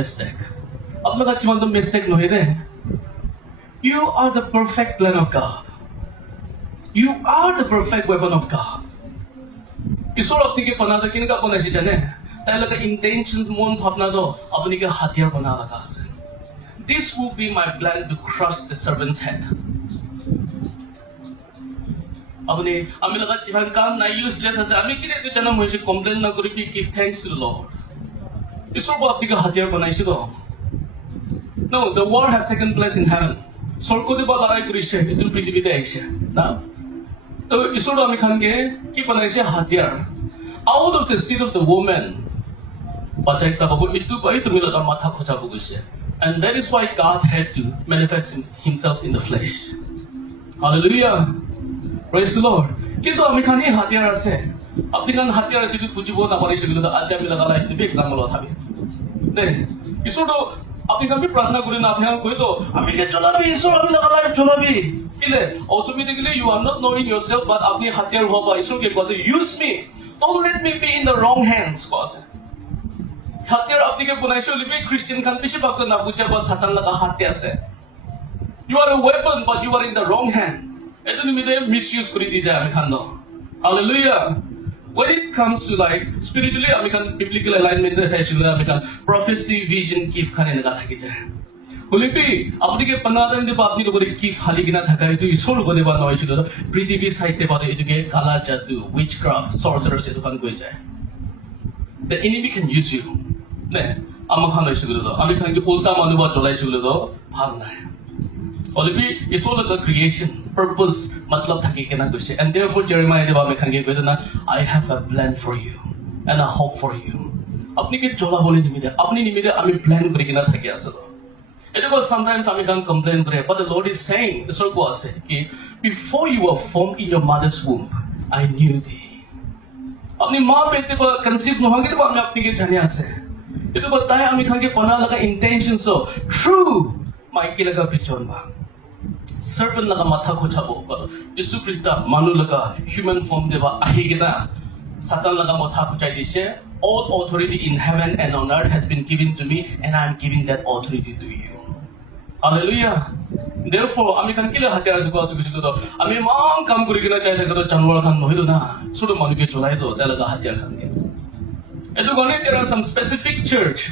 mistake. আপনার জীবন তো mistake নয় রে. You are the perfect plan of God. You are the perfect weapon of God. ঈশ্বর আপনাকে বানাতে কিনকা বানাইছে জানে? তাই লাগা intentions মন ভাবনা তো আপনাকে হাতিয়ার বানা লাগা আছে. This will be my plan to crush the servant's head. আপনি আমি লাগা জীবন কাম না useless আছে আমি কি রে জানা হইছে কমপ্লেইন না করি give thanks to the Lord. ঈশ্বর আপনাকে হাতিয়ার বানাইছে তো. No, the war have taken place in heaven. স্বর্গতে বা লড়াই করেছে এটুল পৃথিবীতে আইছে না তো ঈশ্বর আমি খানকে কি বানাইছে হাতিয়ার out of the seed of the woman বাচ্চাটা বাবু একটু পাই তুমি লাগা মাথা খোঁচাবো কইছে and that is why God had to manifest himself in the flesh. Hallelujah. Praise the Lord. কিন্তু আমি খানি হাতিয়ার আছে আপনি খান হাতিয়ার আছে যদি বুঝিব না পারি সেগুলো আজ আমি লাগা লাইফ দিবে এক্সাম্পল থাকবে দেখ ঈশ্বর তো আপনি কামি প্রার্থনা করেন আপনি আমি কই তো আমি কে চলাবি ঈশ্বর আমি লাগা লাইফ চলাবি কিলে automatically you are not knowing yourself but আপনি হাতিয়ার হবা ঈশ্বর কে কইছে use me don't let me be in the wrong hands কইছে হাতিয়ার আপনি কে বনাইছে লিবি খ্রিস্টান খান বেশি বাক না বুঝা বা সাতান লাগা হাতে আছে you are a weapon but you are in the wrong hand এটা নিমিতে মিসইউজ করে দি যায় আমি খান না hallelujah. When it comes to like spiritually, I mean, biblical alignment, this actually, I mean, prophecy, vision, gift, खाने लगा था कि जाए. होली भी अपनी के पन्नादन जब अपनी लोगों ने gift हाली की ना था कहीं तो इसोर को देवा नॉइज चलो तो पृथ्वी साहित्य बारे ये तो के काला जादू, witchcraft, sorcerer से तो कान कोई जाए. The enemy can use you. नहीं, अम्म खाना इसे करो तो, अम्म खाने के उल्टा मानुबा चला इसे करो तो भागना है. होली भी इसोर का creation. Purpose मतलब था कि क्या कुछ है and therefore Jeremiah ने बाबे खाने के ना I have a plan for you and a hope for you अपनी के चोला बोले निमित्ते अपनी निमित्ते आमी plan करी किना था क्या सर it was sometimes आमी कान complain करे but the Lord is saying the sort को आसे कि before you were formed in your mother's womb I knew thee अपनी माँ बेटे को conceive न होंगे तो आमी अपनी के जाने आसे itu बताए आमी खाने के पना लगा intention so true माइकी लगा पिछोन बा serpent laga matha khochabo Jesu Christa manu laga human form deba ahigena satan laga matha khochai dise all authority in heaven and on earth has been given to me and I am giving that authority to you. Hallelujah. Therefore ami kan kile hatiar se koase bichu to ami mang kam kori kena chai thakado janwar khan nohido na choto manu ke cholai to ta laga hatiar khan ke etu gone there are some specific church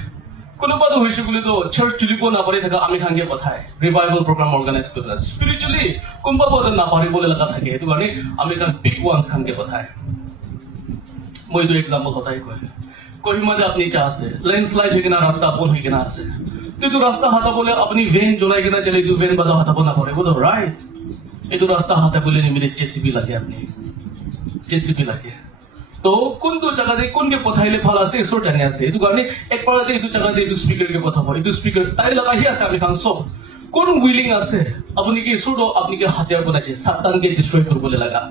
কোনোবা তো হইছে বলে তো church চুলিব না পারে থাকা আমি খানকে কথায় রিভাইভাল প্রোগ্রাম অর্গানাইজ করে স্পিরিচুয়ালি কোনোবা বলে না পারে বলে লাগা থাকে এটো মানে আমি কান বিগ ওয়ান্স খানকে কথায় মই তো এক্সাম্পল কথাই কহিমাতে আপনি চা আছে ল্যান্ডস্লাইড হই কিনা রাস্তা বন হই কিনা আছে কিন্তু রাস্তা হাতা বলে আপনি ভেন জলাই কিনা চলে তো ভেন বাদা হাতা বনা পড়ে বলো রাইট এটো রাস্তা হাতা বলে নিমিতে জেসিবি লাগে আপনি জেসিবি লাগে तो कौन दो जगह दे कौन के पथाइले फला से सो जाने से इतु गाने एक पार दे इतु जगह दे इतु स्पीकर के पथा इतु स्पीकर ताई लगा ही आसे अमेरिकन सो कौन विलिंग आसे अपनी के सुडो अपनी के हथियार बनाचे सत्तान के डिस्ट्रॉय कर बोले लगा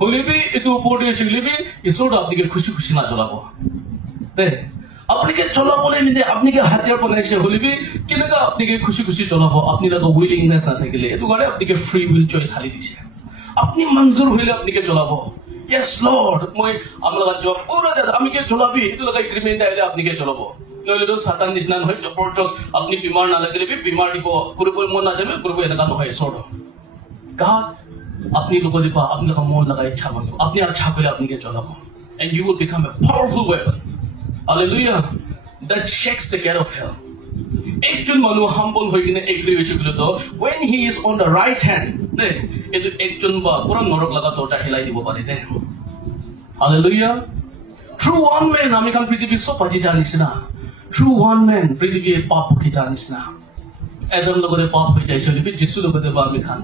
होली भी इतु ऊपर दे चली भी इसोडो अपनी के खुशी खुशी ना चलाबो दे अपनी के चला बोले मिले अपनी के हथियार बनाचे होली भी किनेगा अपनी के खुशी खुशी चलाबो अपनी लगा विलिंगनेस ना थकेले इतु गाने अपनी के फ्री विल चॉइस हाली दिसे अपनी मंजूर होइले अपनी के चलाबो Yes Lord, মই আমলা জব পুরো দেশ আমি কে চলাবি এটো লাগা এগ্রিমেন্ট আইলে আপনি কে চলাবো নইলে তো সাতান দিছনা নহয় জবরদস্ত আপনি বিমার না লাগলে বিমার দিব করব মন না যাবে করব এটা না হয় সরো God আপনি লোক দিবা আপনি লোক মন লাগা ইচ্ছা মানো আপনি আচ্ছা করে আপনি কে চলাবো and you will become a powerful weapon. Hallelujah. That shakes the gate of hell. একজন মানুষ হাম্বল হই কিনে এগ্রি হইছে বলে তো when he is on the right hand দে এটো একজন বা পুরো নরক লাগা তোটা হেলাই দিব পারে দে Hallelujah. Through one man আমি কান পৃথিবী সব পাজি জানিস না through one man পৃথিবী পাপ কি জানিস না এদম লগতে পাপ হই যাইছে লিবি যিশু লগতে বা আমি খান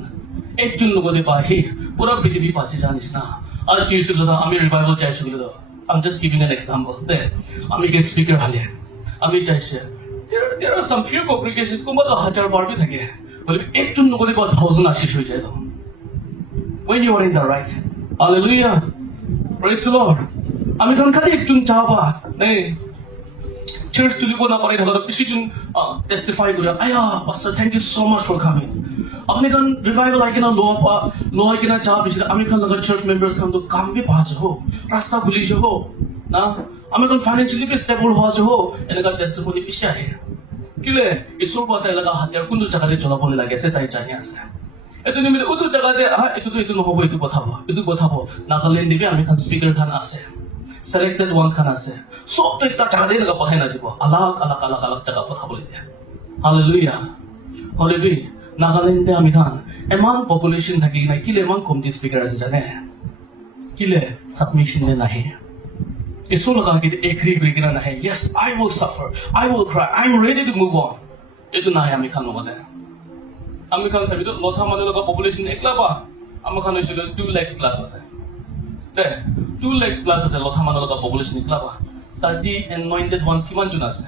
একজন লগতে বা হে পুরো পৃথিবী পাজি জানিস না আর যিশু লগতে আমি রিভাইভাল চাইছি বলে তো I'm just giving an example দে আমি কে স্পিকার হালে আমি চাইছে there are some few congregations কোনবা তো হাজার বার भी থাকে বলে একজন লগতে বা 1000 আশিস হই যায় তো when you are in the right hand. Hallelujah. Praise the Lord. আমি কোন খালি একজন চাবা নেই চার্চ তুলিব না পারে ধরো বেশিজন টেস্টিফাই করে আয়া pastor thank you so much for coming আপনি কোন রিভাইভাল আই কিনা লো আই কিনা চা বিশে আমি কোন লগা চার্চ মেম্বার্স কাম তো কাম भी পাছ हो রাস্তা খুলি যে हो না আমি কোন ফাইনান্সিয়ালি भी স্টেবল হওয়া যে हो এনেকা টেস্টিমনি বিশে আহে কিলে ঈশ্বৰ পথে লগা হাতিয়াৰ কোনটো জাগাতে চলাব নালাগে তাই জানি আছে এটো নিমিতে উটো জাগাতে এটো নহব এটো কথাব নাগালেণ্ড দিবি আমি খান স্পিকাৰ খান আছে selected ones খান আছে সব তো একটা জাগাতে লগা পঠাই না দিব আলাগ জাগা পঠাবলৈ দিয়ে হালেলুয়া হলেবি নাগালেণ্ডে আমি খান এমান পপুলেশ্যন থাকি নাই কিলে এমান কমটি স্পিকাৰ আছে জানে কিলে সাবমিশন নে নাহে ঈশ্বৰ লগা কি এগ্ৰি কিনা নাহে yes I will suffer I will cry I'm ready to move on এটো নাহে আমি খান নগলে আমি খান চাবিতো লথা মানুহ লগা পপুলেশ্যন একলা বা আমাৰ খান হৈছিল 2 lakhs plus আছে 2 lakhs plus আছে লথা মানুহ লগা পপুলেশ্যন একলা বা 30 anointed ones কিমান জন আছে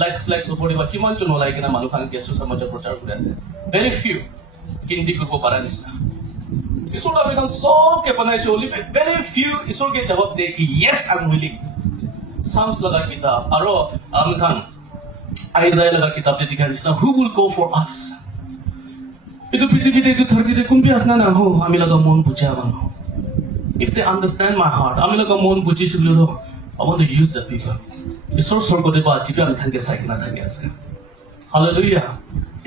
lakhs ওপৰি বা কিমান জন ওলাই কিনা মানুহ খান কেছু সমাজৰ প্ৰচাৰ কৰি আছে very few কিন্তি কৰিব পাৰা নিচিনা ঈশ্বৰ আমি খান সবকে বনাইছে only very few ঈশ্বৰকে জবাব দিয়ে কি yes I'm willing Psalms লগা কিতাপ আৰু আমি খান আইজায়া লগা কিতাপ দেখা নিচিনা who will go for us itu piti-piti itu tertiti kumpi asna na ho ami laga mon buja banho if they understand my heart ami laga mon buji shilo I want to use the people isor sorgode ba jibi ami thanke sai na thake ase hallelujah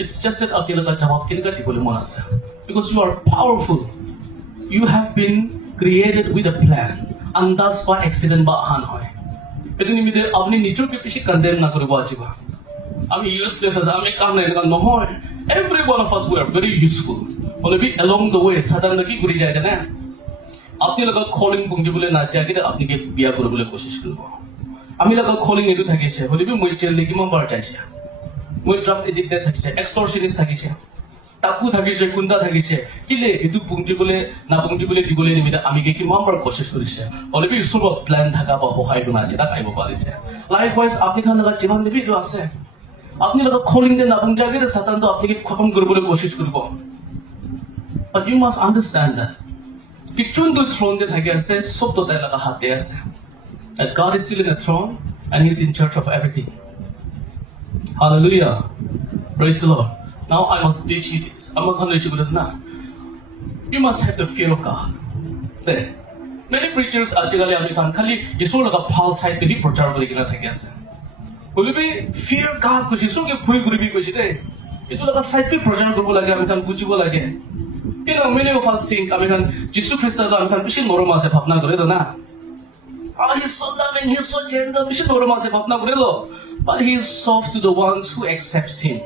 it's just that apni laga jawab kinga dibole mon ase because you are powerful you have been created with a plan andas ba accident ba han hoy etu nimite apni nijor ke piche condemn na koribo ajiba ami useless as ami kam na nohoy every one of us we are very useful only be along the way satan lagi guri jay jane apni laga calling bungjibule na dia kide apni ke biya koribole koshish koribo ami laga calling edu thakise only be moi chel legi member jaise moi trust addicted thakise extortionist thakise taku thakise gunda thakise kile edu bungjibule na bungjibule dibole nimite ami ke ki member koshish korise only be usur plan thaka ba hohai duna jeta kaibo parise likewise apni khan laga jiban debi do ase আপনি লগা calling de nabung jagere satan to apni ke khatam koribole koshish koribo but you must understand that kichun do throne de thake ase sob to tai laga hate ase that God is still in the throne and he's in charge of everything hallelujah praise the Lord now I must teach you this amma khale chigule na you must have the fear of God say many preachers ajigale ami khan khali isor laga false side ke hi prachar kori kina thake ase বলিবি fear God কৈছে সবকে ভয় কৰিবি কৈছে দে এটো লগা সাইডে প্ৰচাৰ কৰিব লাগে আমি কাম বুজিব লাগে you know many of us think আমি কাম যীশু খ্ৰীষ্টৰ আমি কাম বেছি মৰম আছে ভাবনা কৰে তো না he is so loving he is so gentle বেছি মৰম আছে ভাবনা কৰে লো but he is soft to the ones who accepts him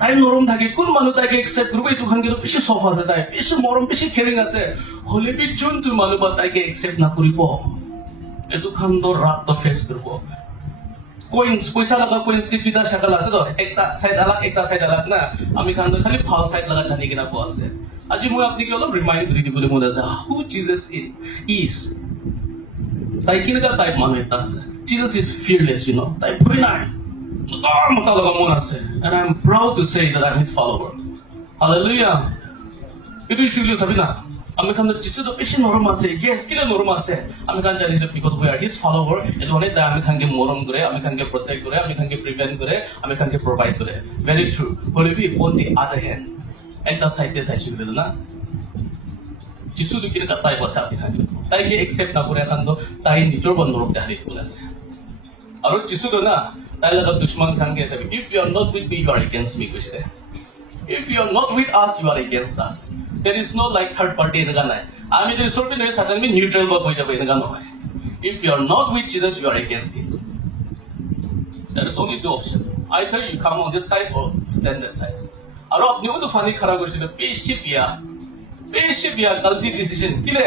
তাই নরম থাকে কোন মানুহ তাকে একসেপ্ট করবে এটো খান গেল বেছি সফট আছে তাই বেছি মৰম বেছি কেয়ারিং আছে হলে বি যোনটো মানুহ বা তাকে একসেপ্ট না কৰিব এটো খান দৰ রাত তো ফেস করব coins paisa laga coins tipida shakal ase to ekta side alag na ami khan khali phal side laga jani kina ko ase aji moi apni ke olop remind kori dibole mon ase who Jesus is tai kinga type manu ekta ase Jesus is fearless you know tai bhoi nai mota laga mon ase and I am proud to say that I am his follower hallelujah itu shulu sabina আমি খান যিশু তো বেশি নরম আছে yes কিলে নরম আছে আমি খান জানি because we are his follower এটো মানে তাই আমি খানকে মরম করে আমি খানকে protect করে আমি খানকে prevent করে আমি খানকে provide করে very true হলে B on the other hand একটা সাইডে সাইড ছিল না যিশু তো কিলে তাই বসে আপনি খানকে তাইকে accept না করে খান তো তাই নিজর বন্ধরক হারি বলে আছে আর যিশু তো না তাই লাগা দুশমন খানকে আছে if you are not with me you are against me কইছে if you are not with us you are against us there is no like third party enega nai ami jodi sorte noy satan me neutral ba hoi jabe enega noy if you are not with Jesus you are against him there is only two options either you come on this side or stand that side aro apni odu fani khara korichilo peshi biya galti decision kile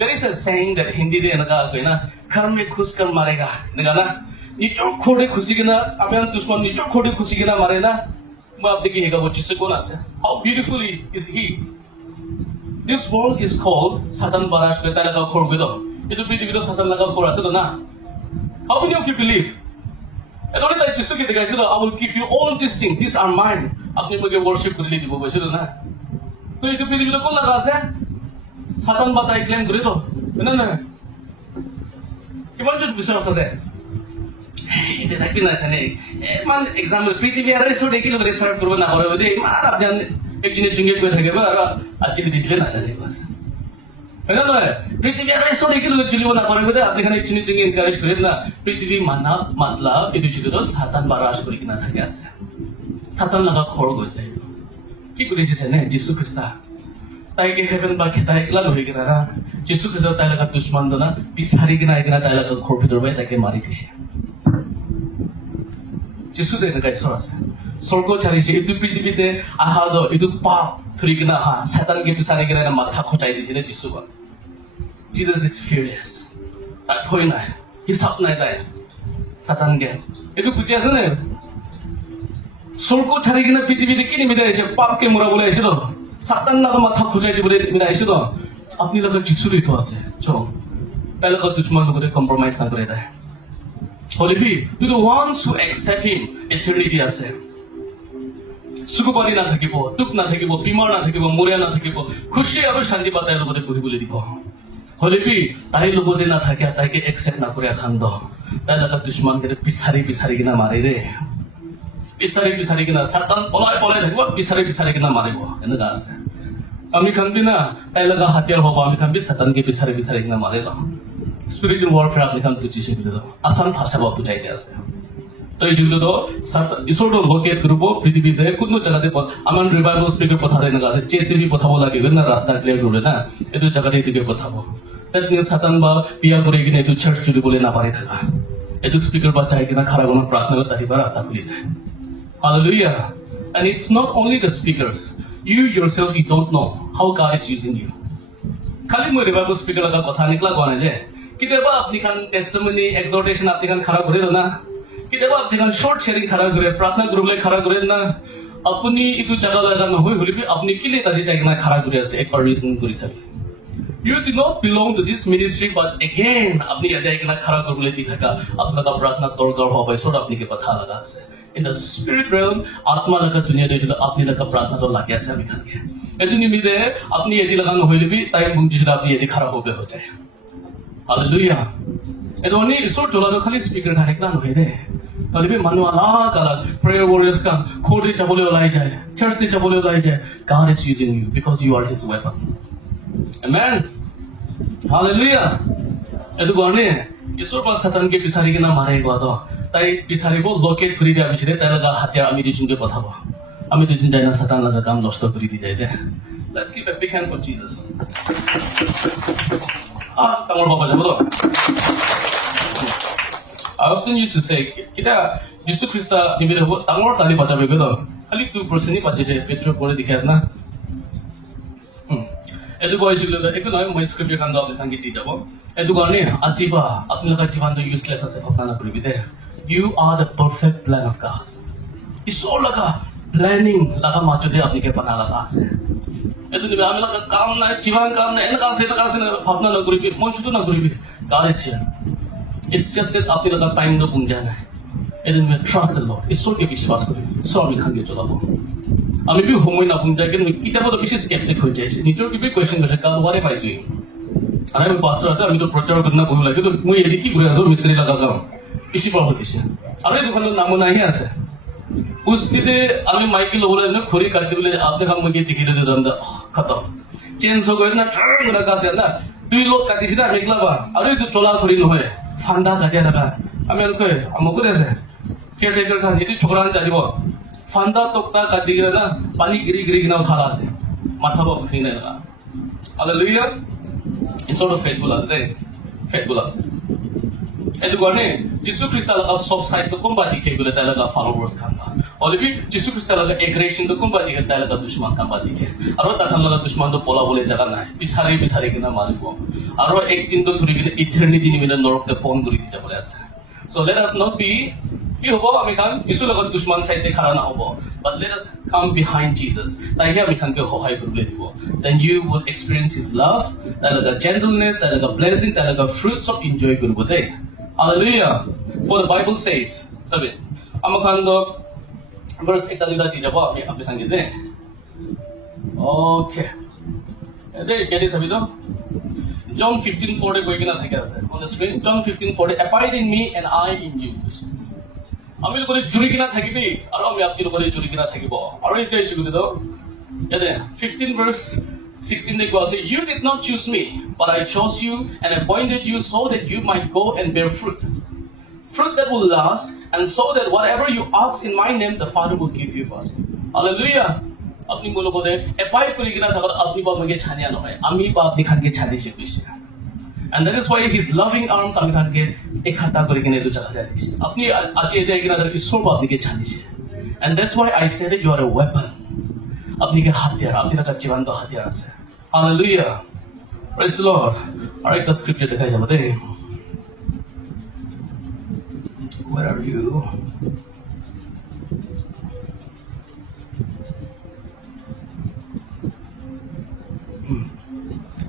there is a saying that hindi de enega koina घर में खुश कर मारेगा enega na nichor khode khushi gina apan dushman nichor khode khushi gina mare na ma apni ki hega bochi se kon ase how beautifully is he this world is called satan barash beta laga khor bedo etu prithibi satan laga khor ase to na how many of you believe edore tai jisu ki dekhai chilo I will give you all these things these are mine apni moge worship korili dibo bochilo na to etu prithibi kon laga ase satan batai claim kore to na kiman jot biswas ase এটা নাকি না জানে মান example পৃথিবী আর এসো দেখি লোক research করব না করে দে মার আপনি একজনের জিঙ্গে করে থাকে বা আর আজকে দিছিলে না জানে বাস হয় না পৃথিবী আর এসব এগুলো চলিব না পারে বোধ আপনি এখানে চিনি চিনি এনকারেজ করেন না পৃথিবী মানব মতলব এই ছিল সাতান বারাস করে কিনা থাকে আছে সাতান লাগা খড় গৈ যায় কি করেছে জানে যিশু খ্রিস্ট তাইকে হেভেন বা খেতাই এগুলা হয়ে গেল যিশু খ্রিস্ট তাই লাগা দুশ্মন না পিছারি কিনা এখানে তাই লাগা খড় ভিতর বাই তাকে মারি দিছে যিশু এনেকা ঈশ্বর আছে স্বর্গ ছাড়িছে এইটো পৃথিবীতে আহা দ এইটো পাপ ধৰি কিনা আহা সাতানকে পিছাৰি কিনা মাথা খটাই দিছিলে যিশুক Jesus is furious. তাত হৈ নাই হিচাপ নাই তাই সাতানকে এইটো বুজি আছে নে স্বর্গ ছাড়ি কিনা পৃথিবীতে কি নিমিত্তে আহিছে পাপকে মৰাবলৈ আহিছে তো সাতান লগা মাথা খোঁচাই দিবলৈ নিমিত্তে আহিছে তো আপুনি লগত যিশুৰ এইটো আছে চল তাই লগত দুশ্মন লগতে কম্প্ৰমাইজ নকৰে তাই হলিবি to the ones who accept him eternity আছে সুখবাদী নাথাকিব দুখ নাথাকিব বিমাৰ নাথাকিব মৰিয়া নাথাকিব খুশি আৰু শান্তি পাতাই লগতে বহিবলৈ দিব হলিবি তাই লগতে নাথাকে তাইকে একচেপ্ট নকৰে খান্দ তাই লগত দুশ্মনকে পিছাৰি কিনা মাৰে ৰে পিছাৰি কিনা সাতান পলাই থাকিব পিছাৰি কিনা মাৰিব এনেকা আছে আমি খান্দি না তাই লগা হাতিয়াৰ হ'ব আমি খান্দি সাতানকে পিছাৰি কিনা মাৰে লম স্পিৰিচুৱেল ওয়ারফেয়ার আপনি খান বুঝিছে বিলো আসান ভাষা বা বুঝাইতে আছে তো এই যেগুলো ঈশ্বরটো লোকে করব পৃথিবীতে কোনো জায়গাতে আমার রিভাইভাল স্পিকার কথা দেয় না আছে জেসিবি কথাবো লাগবে না রাস্তা ক্লিয়ার করবে না এটো জায়গাতে এদিকে কথাবো দ্যাট মিন্স সাতান বা বিয়া করে কিনে এটো চার্চ চুরি বলে না পারে থাকা এটো স্পিকার বা চাই কিনা খারাপ কোনো প্রার্থনা করে তাকে রাস্তা খুলে যায় hallelujah and it's not only the speakers you yourself you don't know how God is using you খালি মই রিভাইভাল স্পিকার লাগা কথা নিকলা কোয়া নাই যে কেতিয়াবা আপনি খান টেস্টিমনি এক্সহর্টেশন আপনি খান খারাপ করে না কেতিয়াবা আপনি খান শর্ট শেয়ারিং খারাপ করে প্রার্থনা গ্রুপলে খারাপ করে না আপনি একটু জায়গা লাগা নহয় হলিবি আপনি কিলে তাজি যাই না খারাপ করে আছে একবার রিজন কৰি চাবি you do not belong to this ministry but again আপনি ইয়াতে কিনা খারাপ করলে দি থাকা আপনার প্রার্থনা দরকার হবে সব আপনি কে কথা লাগা আছে in the spirit realm আত্মা লাগা দুনিয়া দেই আপনি লাগা প্রার্থনা তো লাগে আছে আমি খানকে এদি নিমিতে আপনি এদি লাগা নহইলিবি তাই বুঝিছিল আপনি এদি খারাপ হবে হয়ে যায় Hallelujah. And only so jolado khali speaker thane kala nohe de. Halibi manu alag prayer warriors kan khori jabole olai jay. Church te jabole olai jay. God is using you because you are his weapon. Amen. Hallelujah. Edu gorne isor pa satan ke pisari ke na mare go to. Tai pisari bo loke khuri dia bichire tai laga hatyar ami dijun ke pathabo. Ami dijun jai na satan laga kam nosto kori di jay de. Let's give a big hand for Jesus. Kamar Baba Jabado. I often used to say, kita Yesus Krista nimide ho tangor tali baca begitu. Kali 2% ni baca je Petro pore dikhat na. Edu boy jule ekku noy moi script kan da apni sangi di jabo. Edu garne ajiba apni laga jiban to useless ase bhapna na koribi de. You are the perfect plan of God. Isor laga planning laga machude apni ke bana laga ase. এটো দিবে আমি লাগা কাম নাই জীবন কাম নাই এনেকা আছে ভাবনা না করিবি মন ছুটো না করিবি God is here. It's just that আপনি লাগা টাইম তো বুঝা না এদিন মে ট্রাস্ট দ্য লর্ড ঈশ্বরকে বিশ্বাস করি সো আমি খাঙ্গে চলাবো আমি বি সময় না বুঝা কেন কিতাবত বেশি স্কেপটিক হয়ে যাইছে নিজের কি কোয়েশ্চন আছে God what have I doing আর আমি পাস্টার আছে আমি তো প্রচার করি না বলি লাগে তো মই এদি কি করে আছো মিস্ত্রি লাগা কাম বেশি পাবো দিছে আর এই দোকানের নাম নাই আছে উস্তিতে আমি মাইকে লবলে না খড়ি কাটি বলে আপনি খাম মগে দেখিলে দে দন্দ খতম চেঞ্জ হয়ে গেল না ট্রাঙ্গরা কাছে না দুই লোক কাটিছি না মেঘলাবা আর এই তো চলা খড়ি নহয় ফান্ডা কাটিয়া থাকা আমি কই আমকো দেছে কেয়ারটেকার খান এটি ছোকরা জানিব ফান্ডা তক্তা কাটি গেলে না পানি গিরি কিনা উঠালা আছে মাথা বাবু ফিনে না হালেলুয়া ইটস অল ফেথফুল আছে দে ফেথফুল আছে এটো গনে যিশু খ্রিস্ট লাগা সব সাইড তো কোনবা দিকে গলে তাই লাগা ফলোয়ার্স খানা অলরেডি যিশু খ্রিস্ট লাগা এগ্রেশন তো কোনবা দিকে তাই লাগা দুশমন কামবা দিকে আর তাখান লাগা দুশমন তো পলা বলে জায়গা নাই পিছারি কিনা মারিব আর একদিন তো ধরি কিনা ইটারনিটি নিমিলে নরকতে পন করি দিতে বলে আছে so let us not be কি হবো আমি খান যিশু লাগা দুশমন সাইডে খাড়া না হবো but let us come behind Jesus তাইহে আমি খানকে সহায় করলে দিব then you will experience his love তাই লাগা gentleness তাই লাগা blessing তাই লাগা fruits of enjoy করব দে Hallelujah. For the Bible says, sabi, amakando verse 1 dila di jabo apni sange de. Okay. Ede kedi sabi to? John 15:40 koi kina thake ase on the screen. John 15:40 abide in me and I in you. Ami lokore juri kina thakibi aru ami apni lokore juri kina thakibo. Aru ete sigule to ede 15 verse 16 they go say, you did not choose me, but I chose you and appointed you so that you might go and bear fruit. Fruit that will last, and so that whatever you ask in my name, the Father will give you us. Hallelujah. আপনি বলবো বলে এপাই করে কিনা থাকার আপনি বা আমাকে ছানিয়া নহয় আমি বা আপনি খানকে ছাড়িয়েছে Krishna and that is why his loving arms আমি খানকে একহাটা করে কিনে দু জায়গা যায় আপনি আজ এতে কিনা দেখি সব আপনাকে ছাড়িয়েছে and that's why I say that you are a weapon আপনি কে হাতিয়ার আপনি একটা জীবন্ত হাতিয়ার আছে hallelujah praise the Lord আরেকটা স্ক্রিপ্টে দেখা যাবে দে where are you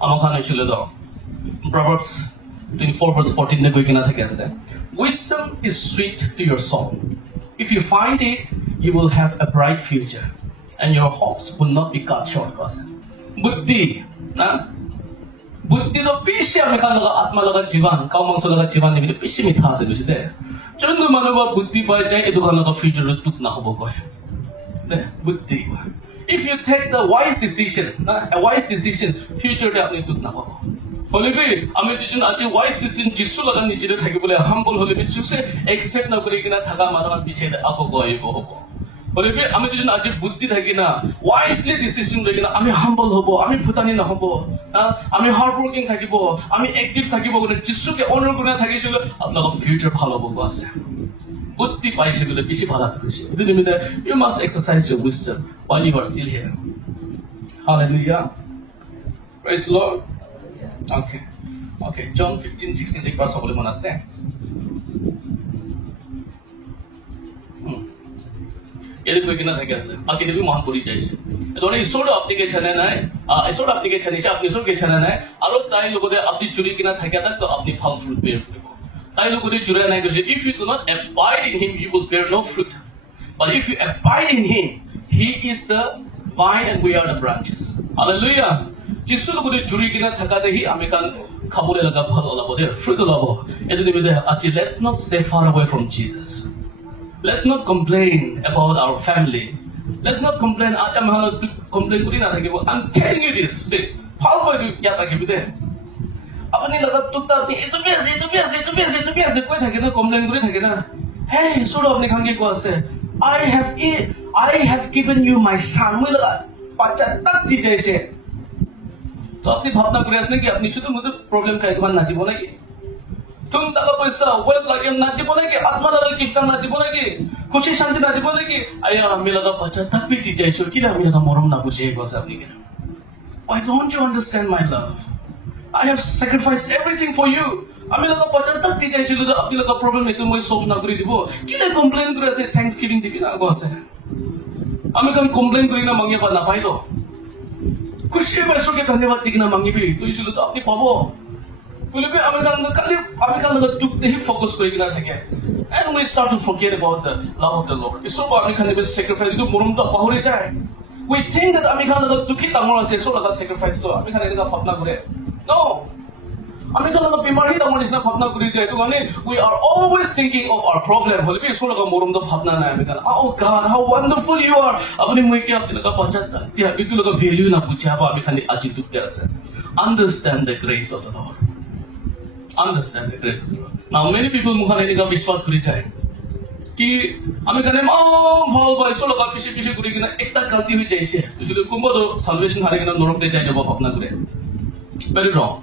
আমাখানে চলে দাও Proverbs 24 verse 14 নে কই কিনা থাকে আছে Wisdom is sweet to your soul. If you find it, you will have a bright future and your hopes will not be cut short. Buddhi, buddhi to pishi ami kan laga atma laga jivan, kaum mangso laga jivan ni pishi mi tha ase bishi de. Chondu manuba buddhi pai jai edu kan laga future tuk na hobo koi. De buddhi. If you take the wise decision, a wise decision, future de apni tuk na hobo. হলিবি আমি দুজন আজি wise decision যিশু লাগা নিজে থাকি বলে হাম্বল হলিবি যিশুকে accept না করে কিনা থাকা মানুষ পিছে আপো গইব হবো হলিবি আমি দুজন আজি বুদ্ধি থাকি না ওয়াইসলি ডিসিশন লৈ কিনা আমি হাম্বল হবো আমি ভুটানি না হবো আমি হার্ড ওয়ার্কিং থাকিব আমি অ্যাক্টিভ থাকিব বলে যিশুকে অনার করে থাকিছিল আপনার ফিউচার ভালো হবো আছে বুদ্ধি পাইছে বলে বেশি ভালো আছে এটি নিমিত্তে you must exercise your wisdom while you are still here hallelujah praise the Lord Okay. Okay. John 15:16 एक बार सबले मन आते हैं ये कोई किना था क्या से आगे भी महान पूरी चाहिए तो ने इसोड अपनी के छने ना इसोड अपनी के छने से अपनी इसोड के छने ना आरो ताई लोगों दे अपनी चुरी किना था क्या था तो अपनी फल फ्रूट बेर करो ताई लोगों दे चुरा नहीं करे if you do not abide in him you will bear no fruit but if you abide in him he is the vine and we are the branches hallelujah যিশু লোকদের জুড়ি কিনা থাকাতে হি আমি কান খাবলে লাগা ভালো লাভ দে ফ্রুট লাভ এতে দিবে দে আচ্ছা let's not stay far away from Jesus let's not complain about our family let's not complain আজ আমি হলো কমপ্লেইন করি না থাকিব I am telling you this ফাল বই ইয়া থাকিব দে আপনি লাগা তুকতা আপনি এত বেশি কই থাকে না কমপ্লেইন করে থাকে না হে সোড আপনি খাঙ্গে কো আছে I have given you my son মই লাগা পাঁচটা তক দি যাইছে তো আপনি ভাবনা করে আসলে কি আপনি শুধু মধ্যে প্রবলেম খাই তোমার না দিব নাকি তুমি টাকা পয়সা ওয়েলথ লাগে না দিব নাকি আত্মা লাগে গিফট না দিব নাকি খুশি শান্তি না দিব নাকি আয়া আমি লাগা বাচ্চা থাকবি দি যাইছো কি আমি লাগা মরম না বুঝে গেছে আপনি কেন why don't you understand my love I have sacrificed everything for you আমি লাগা বাচ্চা থাক দি যাইছো আপনি লাগা প্রবলেম নেই তুমি সলভ না করে দিব কি লে কমপ্লেইন করে আছে থ্যাঙ্কস গিভিং দিবি না গো আছে আমি কাম কমপ্লেইন করি না মাঙ্গিয়া বা না পাইলো खुशी पैसों के धन्यवाद दिखना मांगी भी तो इसलिए तो आपने पावो बोले भी अमेरिका लगा दुख नहीं फोकस करेगी ना था क्या and we start to forget about the love of the Lord इसो अमेरिका ने बस sacrifice तो मुरुम तो पाहुरे जाए we think that अमेरिका लगा दुखी तामुरा से सो लगा sacrifice तो अमेरिका ने लगा भावना करे no अमेरिका लगा बीमारी तामुरा इसना भावना करे जाए तो माने we are always thinking of our problem बोले भी इसो लगा मुरुम तो भावना ना America oh God how wonderful you are अपने मुझे क्या अपने लगा पहुंचाता क्या अभी तो लगा value ना पूछा अब अमेरिका ने आज दुख क्या से understand the grace of the Lord understand the grace of the Lord now many people मुखाने निका विश्वास करी जाए कि अमेरिका ने भाव भाई इसो लगा पीछे पीछे करी कि ना एक तक गलती हुई जैसे इसलिए कुंभा तो salvation हारे कि ना नरक दे जाए जब भावना करे very wrong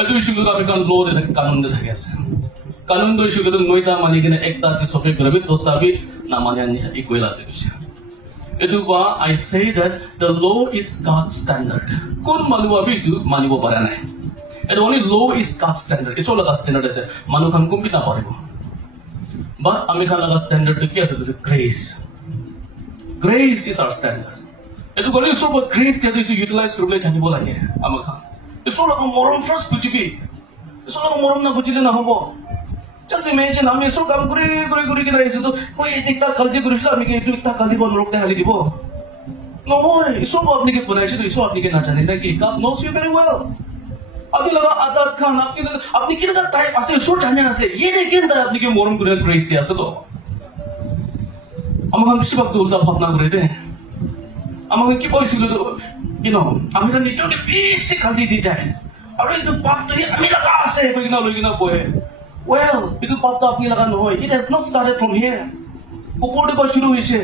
এটো ইস্যুগুলো আমি কারণ লো দেখে কানুন দেখে আছে কানুন তো ইস্যুগুলো নয়টা মানে কিনা একটা তে সবে করবে তো সাবি না মানে আনি ইকুয়াল আছে কিছু এটো বা I say that the law is God standard কোন মানুষ আবি তো মানিব পারে না এটো only law is God standard ইসো লাগা স্ট্যান্ডার্ড আছে মানুষ খান কম্পি না পারিব বাট আমি খান লাগা স্ট্যান্ডার্ড কি আছে তো গ্রেস ইজ आवर স্ট্যান্ডার্ড এটো গলি সব গ্রেস কে তো ইউটিলাইজ করলে জানিব লাগে আমা খান इसो लगा मोरम फर्स्ट बुझबी इसो लगा मोरम ना बुझिले ना हबो जस्ट इमेजिन আমি এসো কাম করে কি লাইছে তো ওই একটা গলতি করিছিল আমি কি একটা গলতি বন রোকতে হালি দিব নহয় इसो আপনি কি বনাইছে তো इसो আপনি কি না জানেন নাকি God knows you very well আপনি লাগা আদার খান আপনি কি লাগা টাইপ আছে इसो জানে আছে ये দেখেন তার আপনি কি মোরম করে গ্রেস আছে তো আমার বেশি ভাগ উল্টা ভাবনা করে দে আমাক কি কৈছিল আমি নিজকে বেছি গালি দি যায় আৰু এইটো পাপটো আমি লগা আছে কৈ কিনে লৈ কিনে বহে well এইটো পাপটো আপুনি লগা নহয় it has not started from here ওপৰতে পৰা শুৰু হৈছে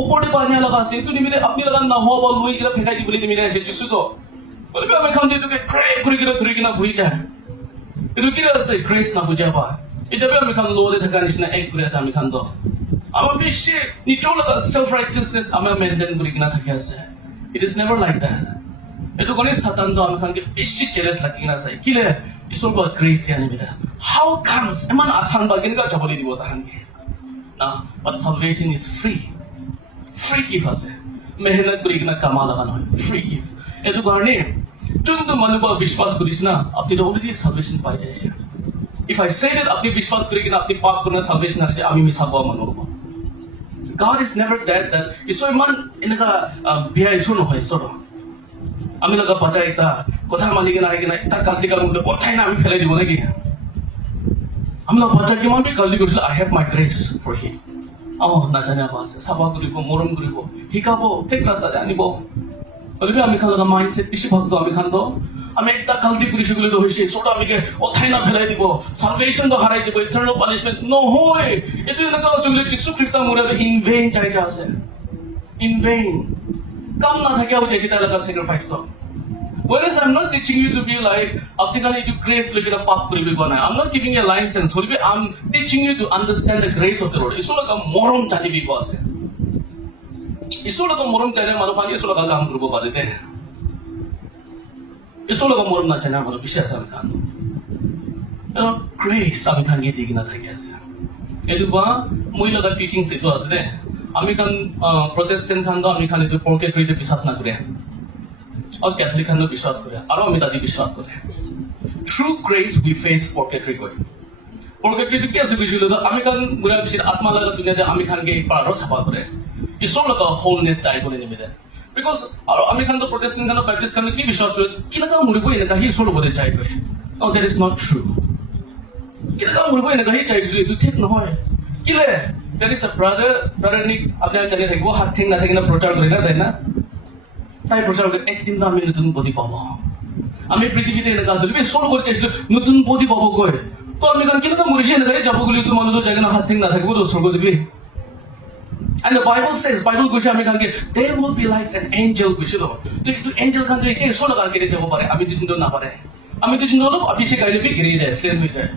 ওপৰতে পানী লগা আছে এইটো নিমিলে আপুনি লগা নহ'ব লৈ কিনে ফেকাই দিবলৈ নিমিলে আছে যিছুতো গতিকে আমি খাম এইটোকে ক্ৰেক কৰি কিনে ধৰি কিনে বহি যায় এইটো কি আছে গ্ৰেছ নাবুজাবা এতিয়াবে আমি খান লৰে থকা নিচিনা এক কৰি আছে আমি খান তো আমাৰ বেছি নিজৰ লগা self righteousness আমাৰ মেইনটেইন কৰি কিনে থাকে আছে it is never like that এইটো কাৰণে সাতান তো আমি খানকে বেছি জেলাস লাগি কিনে আছে কিলে ঈশ্বৰ বা গ্ৰেছ জানি বিৰা how comes ইমান আসান বা কেনেকা যাবলৈ দিব তাহানকে না but salvation is free gift আছে মেহনত কৰি কিনে কামা লগা নহয় free gift এইটো কাৰণে যোনটো মানুহ বিশ্বাস কৰিছে না আপুনি অলৰেডি salvation পাই যাইছে if I say that আপনি বিশ্বাস কৰি কিনে আপনি পাপ কৰিলে salvation আছে আমি মিছা কোৱা মানুহ হ'ব God is never dead that ঈশ্বৰ ইমান এনেকা বিয়া ঈশ্বৰ নহয় ঈশ্বৰ আমি লগা বাচ্চা এটা কথা মানি কিনে আহি কিনে এটা গালি কাম কৰিলে কথাই না আমি ফেলাই দিব নেকি আমি লগা বাচ্চা কিমান বি গালি কৰিছিল I have my grace for him নাজানে আছে চাফা কৰিব মৰম কৰিব শিকাব ঠিক ৰাস্তাতে আনিব গতিকে আমি খান মাইণ্ডছেট বেছি ভাগটো আমি খান আমি একটা গালতি কৰিছো বুলি হৈছে সব আমিকে অথাই না ফেলাই দিব সালভেশন তো হারাই দিব ইটারনাল পানিশমেন্ট নহয় এটো এনেকা চলে যিশু খ্রিস্ট মরে ইন ভেইন চাই আছে ইন ভেইন কাম না থাকে ও যেটা লাগা স্যাক্রিফাইস তো whereas I'm not teaching you to be like আপনি কানে একটু গ্রেস লগে পাপ করিবে কোনা I'm not giving you a license হইবে I'm teaching you to understand the grace of the Lord ইসো লাগা মরম জানিবি কো আছে ইসো লাগা মরম চাইলে মানুষ পানি ইসো লাগা কাম করব পারে দে ইসো লাগা মরম না চাইলে আমার বিশ্বাস আমি কান গ্রেস আমি কান গিয়ে দিগিনা থাকে আছে এদু বা মই লাগা টিচিং সেটো আছে দে আমি কান প্রটেস্ট্যান্ট খান আমি খান এটো পরকেটরিতে বিশ্বাস না করে और कैथोलिक खान विश्वास करे और আমি দাদি বিশ্বাস করে through grace we face purgatory কই purgatory কি আছে বুঝিলো তো আমি কান গুলা বিচিত আত্মা লাগা দুনিয়াতে আমি খান কে পারো সাফা করে ঈশ্বর লাগা হোলনেস চাই বলে নিমিলে বিকজ আর আমি খান তো প্রটেস্ট্যান্ট খান ব্যাপটিস্ট খান কি বিশ্বাস করে কিনা মুরিবো এনেকা হি ঈশ্বর বলে চাই করে ও দ্যাট ইজ নট ট্রু কিনা মুরিবো এনেকা হি চাই যদি ঠিক নহয় কিলে there is a brother নিক আপনি জানি থাকবো হাত ঠিক না থাকে না প্রচার করে না তাই না তাই প্রচার করে একদিন তো আমি নতুন বডি পাবো আমি পৃথিবীতে এনেকা আসলে সরু করতে চাইছিল নতুন বডি পাবো কই তো আমি কারণ কিনা মরিছে এনেকা যাবো গুলি তো মানুষ জায়গা না হাত ঠিক না থাকবো তো সরু দিবি and the Bible says Bible কইছে আমি কারণ there will be like an angel কইছে তো তুই angel কারণ তুই এই সরু কারণ কেটে যাব পারে আমি দুদিন তো না পারে আমি দুদিন হলো অফিসে গাইলে বি গিরে যায় সেল হয়ে যায়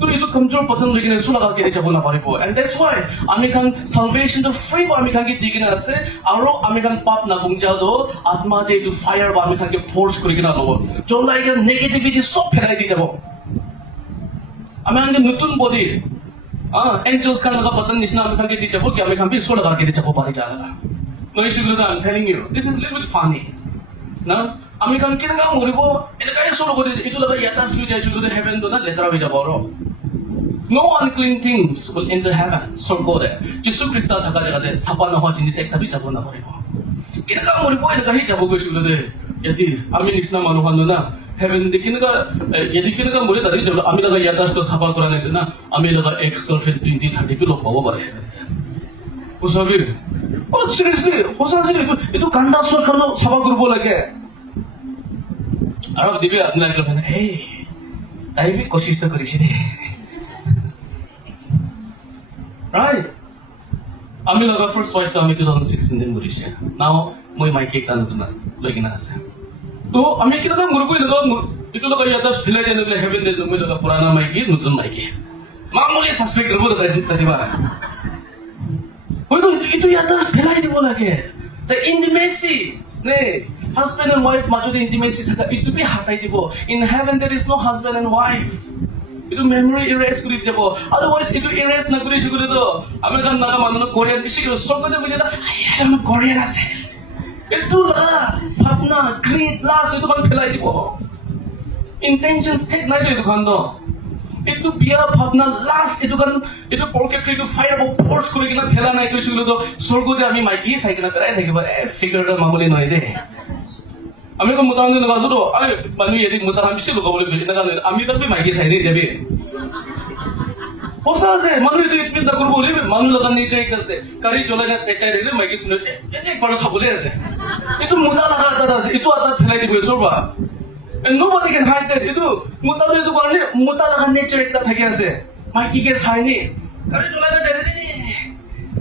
তো এই তো কমজোর পতন লইকিনে সরু কারণ কেটে যাব না পারিব and that's why আমি কারণ salvation to free আমি কারণ কি দিগিনা আছে আর আমি কারণ পাপ না বুঝাও দো আত্মা দে টু ফায়ার বা আমি কারণ কে ফোর্স করে কিনা লব চলাই গেল নেগেটিভিটি সব ফেলাই দি যাব আমি কারণ নতুন বডি angels কারণ কা পতন নিছনা আমি কারণ কে দি যাব কি আমি কারণ বি সরু কারণ কেটে যাব পারি জায়গা no issue with that I'm telling you this is a little bit funny না আমি কারণ কেন কাম করিব এটা কাই সরু করে এটো লাগা ইয়াতা শুই যায় শুই তো হেভেন তো না লেটার হয়ে যাব আর no unclean things will enter heaven স্বর্গতে যিশু খ্রিস্ট থাকা জায়গাতে সাপা নহোৱা জিনিস একটা বি যাব না পারিব কেন কাম করিব এটা কাই যাব গৈছিল দে যদি আমি নিছনা মানুহ হন না হেভেন দি কেন কা যদি কেন কাম মরে তাই যাব আমি লাগা ইয়াতা তো সাপা করা নাই না আমি লাগা এক্স গার্লফ্রেন্ড 20 30 কিলো পাবো পারে বুঝাবি ও সিরিয়াসলি হোসাজি এটো কান্ডা সোস কান্ড সাপা করব লাগে আর দিবি আপনার গার্লফ্রেন্ড এই তাই বি কোশিশ তো করিস রে right আমি লগা ফার্স্ট ওয়াইফ তো আমি 2016 দিন মরিছে নাও মই মাইকে একটা নতুন লগিনা আছে তো আমি কি রকম মুরুকই লগা এটো লগা ইয়াতা ফিলাই দেন বলে হেভেন দে মই লগা পুরানা মাইকে নতুন মাইকে মামুলি সাসপেক্ট করব তো দিবা ওই তো এটো ইয়াতা ফিলাই দিব লাগে the intimacy নে husband and wife মাজতে intimacy থাকা এটো বি হাতাই দিব in heaven there is no husband and wife itu memory erase করে যাব otherwise itu erase না করে শিখলে তো আমি কারণ না মানুষ কোরিয়ান বেশি সবকতে বলে দা আমি কোরিয়ান আছে এটু ভাবনা গ্রিড লাস্ট এটু কোন ফেলাই দিব ইন্টেনশনস ঠিক নাই তো দোকান তো এটু বিয়া ভাবনা লাস্ট এটু কারণ এটু পকেটে এটু ফায়ার ফোর্স করে কিনা ফেলা নাই কইছিল তো স্বর্গতে আমি মাইকি সাইকেনা পেরাই থাকিব ফিগারটা মামুলি নয় দে আমি তো মোটামুটি নগাছো তো আরে মানুষ এদিক মোটা আমি বেশি লোক বলে না আমি তো মাইকি সাইডে যাবে সঁচা আছে মানুহ এইটো এডমিট নকৰিব বুলি মানুহ লগা নেচাৰ আছে গাড়ী জ্বলাই না তেচাই দিলে মাইকী শুনে একবাৰ চাবলৈ আছে এইটো মোটা লগা এটা আছে এইটো এটা ফেলাই দিব চৰবা nobody can hide that এইটো মোটা এইটো কাৰণে মোটা লগা নেচাৰ এটা থাকি আছে মাইকীকে চাইনি গাড়ী জ্বলাই না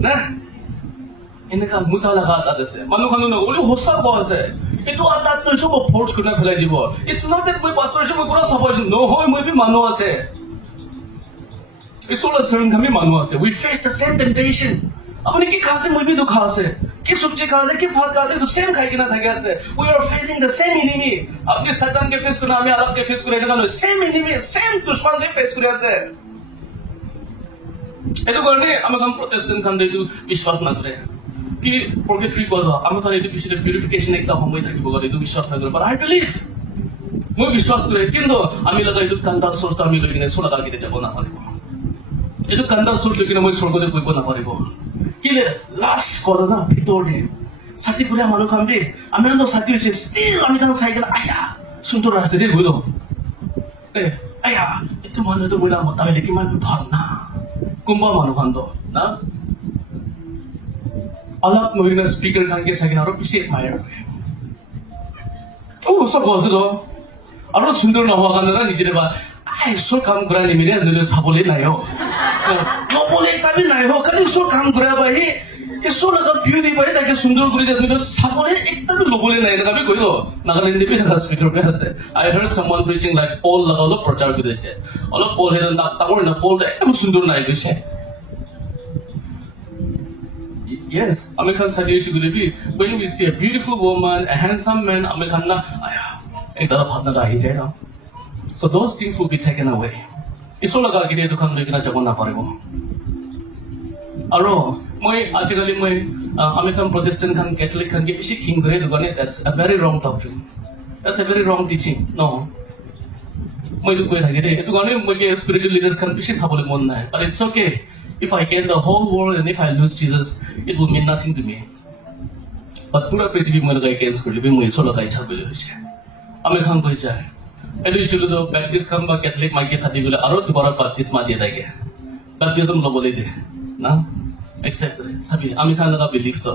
না এনেকা মোটা লগা এটা আছে মানুহ খানো নগ'লে সঁচা কোৱা আছে এইটো আটাত তই চব ফৰ্চ কৰি ফেলাই দিব ইটছ নট দেট মই পাষ্টৰ মই পুৰা চাব নহয় মই মানুহ আছে ঈশ্বৰৰ চৰণ আমি মানুহ আছে we fetch the same temptation আপুনি কি খাইছে মই বিদু খা আছে কি চব্জি খা আছে কি ভাত খা আছে এইটো চেম খাই কিনা থাকে আছে we are fetching the same enemy আপুনি শয়তানকে ফেচ কৰে আমি আল্লাহকে ফেচ কৰে এনেকা নহয় চেম এনিমি চেম দুশ্মনকে ফেচ কৰি আছে এইটো কাৰণে আমাক প্ৰটেষ্টেণ্ট খান এইটো বিশ্বাস নকৰে কি প্ৰগেট্ৰি কৰা আমাৰ কাৰণে এইটো পিছতে পিউৰিফিকেশ্যন একটা সময় থাকিব গ'লে এইটো বিশ্বাস নকৰে বাট আই বিলিভ মই বিশ্বাস কৰে কিন্তু আমি লগা এইটো কান্দাৰ চৰ্চা আমি লৈ কিনে চোলাদাৰ কেতিয়া যাব নাপাৰিব এইটো কান্দাৰ চৰ্চ লৈ কিনে মই স্বৰ্গলৈ কৰিব নাপাৰিব কিলে লাষ্ট কৰ না ভিতৰতে ছাতি ফুৰা মানুহ খাম দেই আমি ছাতি হৈছে ষ্টিল আমি কাৰণ চাই কিনে আয়া সুন্দৰ আছে দেই বুলো আয়া এইটো মানুহটো বইলা মতা হ'লে কিমান ভাল না কোনোবা মানুহ খান না অলপ মহিলা স্পিকাৰ খানকে চাই কিনে আৰু পিছে মায়ে চব আছে আৰু সুন্দৰ নোহোৱা কাৰণে না নিজে বা ঈশ্বৰ কাম কৰাই নিমিলে নিলে চাবলৈ নাই ক'বলৈ কামি নাই খালি ঈশ্বৰ কাম কৰাই পাহি ঈশ্বৰ আগত ভিউ দি পাহি তাকে সুন্দৰ কৰি দিয়ে চাবলৈ একদম ল'বলৈ নাই এনেকুৱা আমি কৈ নাগালেণ্ড দিবি স্পিকাৰ পে আছে আই হাৰ্ড সামৱান প্ৰিচিং লাইক পল লগা অলপ প্ৰচাৰ কৰি দিছে অলপ পল হেৰি ডাঙৰ না পল একদম সুন্দৰ নাই গৈছে Yes, আমি খান সাজি এসে গুলিবি when we see a beautiful woman, a handsome man, আমি খান না আয়া এটা ভাবনা আহি যায় না so those things will be taken away ঈশ্বৰ লগা গিয়ে দোকান লৈ কিনা যাব নাপাৰিব আৰু মই আজিকালি মই আমি খান প্ৰটেষ্টেণ্ট খান কেথলিক খান কি বেছি খিং কৰে দোকানে that's a very wrong doctrine that's a very wrong teaching no মই এইটো কৈ থাকি দেই এইটো কাৰণে মই স্পিৰিচুৱেল লিডাৰ্ছ খান বেছি চাবলৈ মন নাই but it's okay if I gain the whole world and if I lose Jesus it will mean nothing to me but pura পৃথিৱী মই লগা against কৰি দিবি মই ঈশ্বৰ লগা ইচ্ছা কৰি হৈছে আমি খান কৈ যায় এইটো ইছ্যুটো বেপ্টিষ্ট খান বা কেথলিক মাইকী ছাতি গ'লে আৰু দুবাৰত বাপ্তিস্মা দিয়ে থাকে বেপ্টিজম ল'বলৈ দিয়ে না একচেপ্ট কৰে চাবি আমি খান লগা বিলিফটো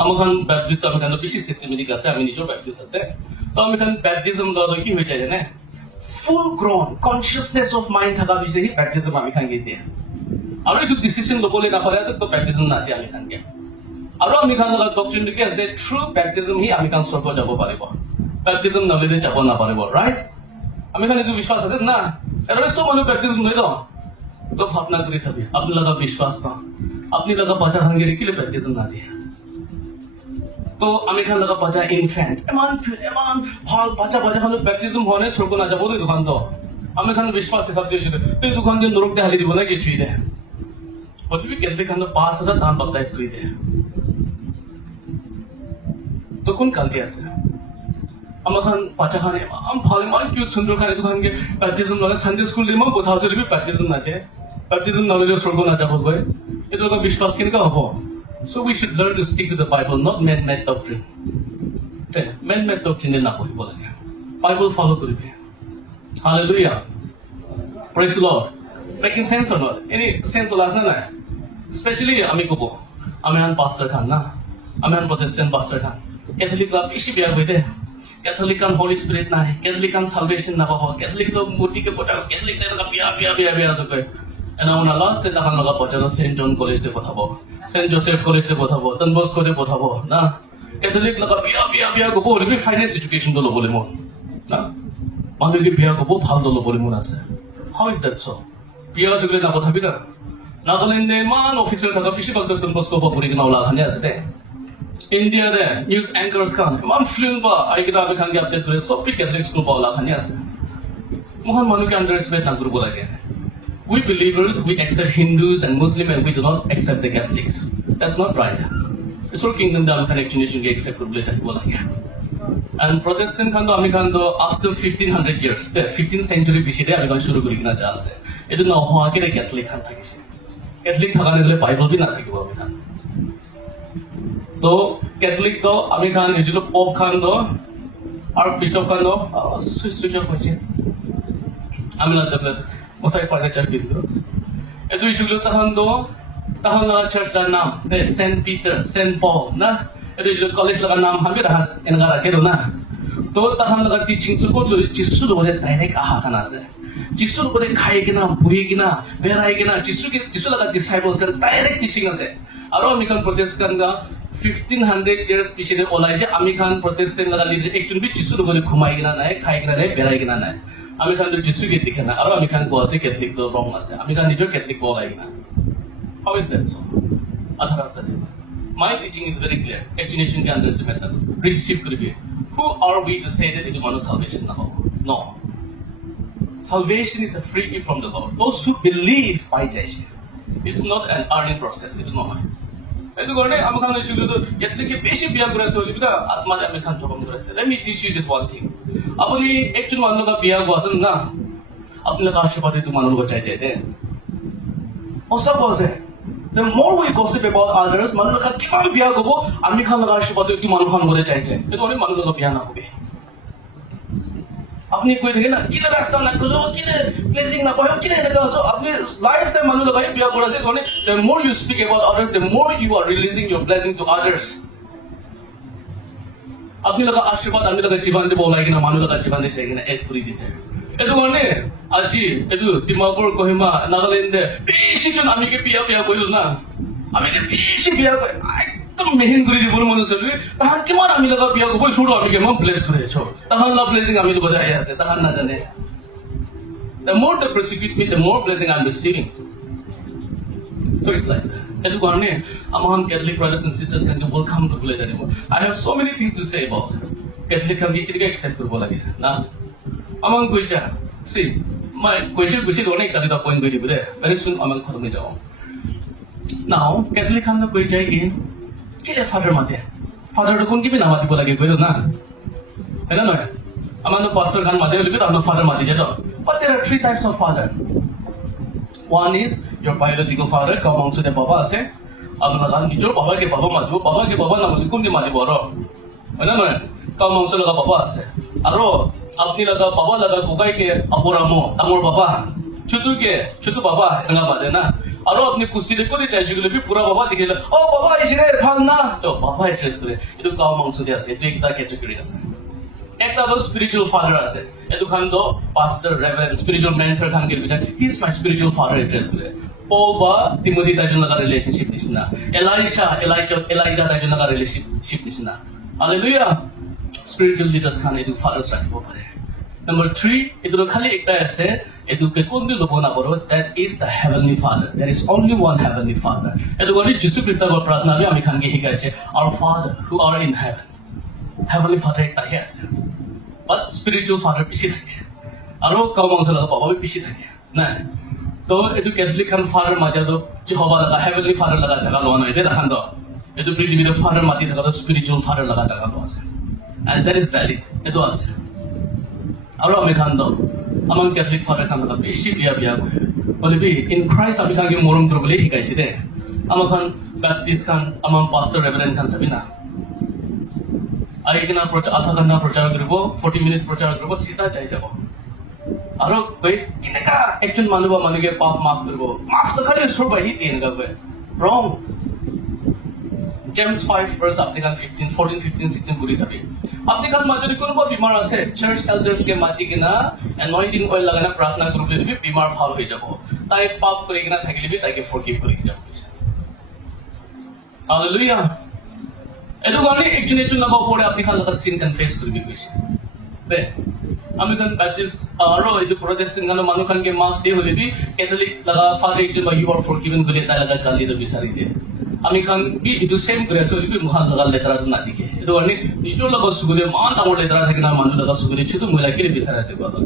আমাৰ খান বেপ্টিষ্ট আমি খান বেছি চিষ্টেমেটিক আছে আমি নিজৰ বেপ্টিষ্ট আছে তো আমি খান বেপ্টিজম লোৱা কি হৈ যায় জানে ফুল গ্ৰন কনচিয়াছনেছ অফ মাইণ্ড থকা হৈছে সি বেপ্টিজম আমি খান দিয়ে আৰু এইটো ডিচিশ্যন ল'বলৈ নাপালে তো বেপ্টিজম নাদিয়ে আমি খানকে আৰু আমি খান লগা ডক্ট্ৰিনটো কি আছে থ্ৰু বেপ্টিজম হি আমি খান স্বৰ্গ যাব পাৰিব বেপ্টিজম নল'লে যাব নাপাৰিব ৰাইট আমি খান এইটো বিশ্বাস আছে না এবাৰে চব মানুহ বেপ্টিজম লৈ লওঁ তো ভাৱনা কৰি চাবি আপুনি লগা বিশ্বাস ন আপুনি লগা বাচ্চা খানকে কিলে বেপ্টিজম নাদিয়ে তো আমি খান লগা বাচ্চা ইনফেণ্ট ইমান ভাল বাচ্চা খান বেপ্টিজম হোৱা নাই স্বৰ্গ নাযাব দেই দোকান তো আমি খান বিশ্বাস হিচাপ দিছিলোঁ এই দোকান দিয়ে নৰক ঢালি দিব নে কি চুই দে But कैसे खाना 5,000 दान बप्ताइज कर दिया तो कौन काल दिया से हम खान पाचा खाने हम फाले मार क्यों सुंदर खाने तो खान के बैप्टिज्म वाले संडे स्कूल में बोधा से भी बैप्टिज्म ना दे बैप्टिज्म ना ले स्वर्ग ना जाओ गए ये तो का विश्वास किन का हो so we should learn to stick to the Bible not man-made doctrine man-made doctrine ना कोई बोला गया Bible follow करिए Hallelujah praise the Lord making sense or not any sense होला ना Especially আমি কব আমি আন পাস্টার খান না আমি আন প্রটেস্টেন্ট পাস্টার খান ক্যাথলিক ক্লাব বেশি বিয়া হইতে ক্যাথলিক খান হোলি স্পিরিট নাই ক্যাথলিক খান সালভেশন না পাবো ক্যাথলিক তো মূর্তিকে পটা ক্যাথলিক তো বিয়া আছে কই এনা ওনা লাস্ট এটা খান লগা পটা সেন্ট জন কলেজ তে পঠাবো সেন্ট জোসেফ কলেজ তে পঠাবো ডন বস্কো তে পঠাবো না ক্যাথলিক লগা বিয়া গব হলি ফাইনান্স এডুকেশন তো লবলে মন না মানুষকে বিয়া গব ভাল তো লবলে মন আছে হাউ ইজ দ্যাট সো বিয়া জুগলে না পঠাবি না Nagaland man officer thaga pishi bagda tun bosko ba puri kina ula khane asate India de news anchors khan man film ba ai kita be khan ge update kore sob pi Catholic school ba ula khane ase mohan manu ke underestimate na kuru bola ge we believers we accept Hindus and Muslim and we do not accept the Catholics that's not right it's our kingdom da khan actually ge accept kuru bole bola ge and Protestant khan to ami khan to after 1500 years the 15th century pishi de ami khan shuru kori kina ja ase edu na ho age Catholic khan thakise Catholic थकाने गले Bible भी ना থাকিব আমি খান তো Catholic তো আমি খান এজুলো pop খান তো আর বিশপ খান তো সুইচ অফ হচ্ছে আমি না দেখলে মশাই পাড়ে চাষ দিল এত এটো ইছুগুলো তখন চার্চ লাগার নাম সেন্ট পিটার সেন্ট পল না এটো কলেজ লাগার নাম হবে রাখা এনেকা রাখে না তো তখন লাগা টিচিং সুকো যিশুর উপরে ডাইরেক্ট আহা খানা আছে যিশুর উপরে খাই কিনা বহি কিনা বেড়াই কিনা যিশু লাগা ডিসাইপলস কার ডাইরেক্ট টিচিং আছে আর আমি কান প্রটেস্ট্যান্ট গা 1500 years পিছনে ওলাইছে আমি খান প্রটেস্ট্যান্ট লাগা লিডার একজন বি যিশুর উপরে ঘুমাই কিনা নাই খাই কিনা নাই বেড়াই কিনা নাই আমি খান যিশুকে দেখে না আর আমি খান গোয়াছে ক্যাথলিক তো রং আছে আমি খান নিজের ক্যাথলিক বলাই কিনা how is that so আধা রাস্তা দেবা my teaching is very clear একজন কে আন্ডারস্ট্যান্ড না রিসিভ করবে who are we to say that it is salvation না no salvation is a free gift from the Lord those who believe by Jesus it's not an earning process it no এটো কারণে আমি খান শুধু তো ক্যাথলিকে বেশি বিয়া করেছে বলি না আত্মা আমি খান জবান করেছে let me teach you just one thing আপনি একজন মানুষকে বিয়া করেছেন না আপনার আশীর্বাদে তো মানুষকে চাই চাই দেন ওসব বসে the more we gossip about others মানুষকে কিমান বিয়া করব আমি খান আশীর্বাদে তো মানুষ খান বলে চাই চাই এটো অনেক মানুষকে বিয়া না হবে আপনি কই থেকে না কিলে রাস্তা না করলো কিলে প্লেজিং না পায় কিলে না করছো আপনি লাইফ টাইম মানুষ লাগাই বিয়া করেছে মানে the more you speak about others the more you are releasing your blessing to others আপনি লাগা আশীর্বাদ আমি লাগা জীবন দেব লাগে না মানুষ লাগা জীবন দিতে চাই না এড করে দিতে এটো মানে আজি এটো ডিমাপুর কোহিমা নাগাল্যান্ডে বেশি জন আমি কে বিয়া কইল না আমি কে বেশি বিয়া কই একদম মেহিন করে দিব মনে চলবে তাহার কিমান আমি লাগা বিয়া কই শুরু আমি কেমন ব্লেস করেছো তাহার লাভ ব্লেসিং আমি বজায় আছে তাহার না জানে the more they persecute me the more blessing I'm receiving so it's like এটো কারণে আমার Catholic brothers and sisters can welcome to village anymore I have so many things to say about Catholic can be accept করব লাগে না আমার কইছা see my কইছে অনেক দাদা পয়েন্ট কই দিব দে very soon আমার খতম হয়ে যাও now ক্যাথলিক খান কই যায় কি কিলে ফাদার কোন কি নাম দিব লাগে কইলো না হেনা নয় আমার পাস্টার খান মাদে লিবি তাহলে ফাদার মাদি যেত but there are 3 types of father one is your biological father কাম অংশতে বাবা আছে আপনারা নিজের বাবাকে বাবা নাম কোন কি মাদি বড় হেনা নয় কাম অংশ লাগা বাবা আছে আর আপনি লাগা বাবা লাগা কোকাইকে আপরামো তামর বাবা ছোট বাবা এনা বাদে না আর আপনি কুস্তিতে করে চাই সেগুলো পুরা বাবা দেখে ও বাবা এসে ভাল না তো বাবা অ্যাড্রেস করে এটু কাও মাংস দিয়ে আছে এটু একটা ক্যাটাগরি আছে একটা হলো স্পিরিচুয়াল ফাদার আছে এটু খান তো পাস্টার রেভারেন্ড স্পিরিচুয়াল মেন্টর খান কে বিটা he is my spiritual father address করে পল বা তিমোথি তার জন্য রিলেশনশিপ নিস না এলাইজা তার জন্য রিলেশনশিপ নিস না হালেলুয়া স্পিরিচুয়াল লিডার্স খান এটু ফাদার্স রাখবো পারে নাম্বার 3 এটু খালি একটা আছে এটুকে কোন দিল বনা বড় that is the heavenly father there is only one heavenly father এটু গনি যিশু খ্রিস্টের প্রার্থনা আমি খানকে শিখাইছে our father who are in heaven heavenly father একটা আছে but spiritual father পিছে থাকে আর কামংসলা বাবা পিছে থাকে না তো এটু ক্যাথলিক খান ফাদার মাঝে তো যেহবা লাগা heavenly father লাগা জায়গা লোয়া নয় এটা দেখান তো এটু পৃথিবীতে ফাদার মাটি থাকা spiritual father লাগা জায়গা লোয়া আছে and that is valid এটু আছে আর আমি খান তো আমার ক্যাথলিক ফাদার খান বেশি বিয়া করে বলে বি ইন ক্রাইস্ট আমি খানকে মরম করে বলে শিখাইছি দে আমার খান ব্যাপটিস্ট খান আমার পাস্টার রেভারেন্ড খান চাবি না আর এখানে আধা ঘন্টা প্রচার করব 40 মিনিট প্রচার করব সিধা যাই যাব আর কই কেনেকা একজন মানুষ বা মানুষকে পাপ মাফ করব মাফ তো খালি ঈশ্বর বাহি দিয়ে গাবে রং James 5 verse আপনি খান 14 15 16 পড়ি যাবে আপনি খান যদি কোনো বিমার আছে চার্চ এল্ডার্স কে মাটি কিনা অ্যানয়েন্টিং অয়েল লাগানা প্রার্থনা করলে দিবি বিমার ভালো হয়ে যাব তাই পাপ করে কিনা থাকিলে তাকে ফরগিভ করে যাব হালেলুয়া এটু কারণে একজন নাম পড়ে আপনি খান লাগা সিন কনফেস করবি কইছে বে আমি খান ব্যাপটিস্ট আর এটু প্রোটেস্ট্যান্ট গানো মানুষ খানকে মাফ দিয়ে হলিবি ক্যাথলিক লাগা ফাদার একজন বা ইউ আর ফরগিভেন বলে তাই লাগা গালি দে বিচারিতে আমি খান বি এটু সেম করে আসলে মহান লাগা লেতরা না দিকে এটু কারণে নিজের লাগা সুগুলে মান তামর লেতরা থাকে না মানুষ লাগা সুগুলে শুধু মহিলাকে বিচার আছে কথা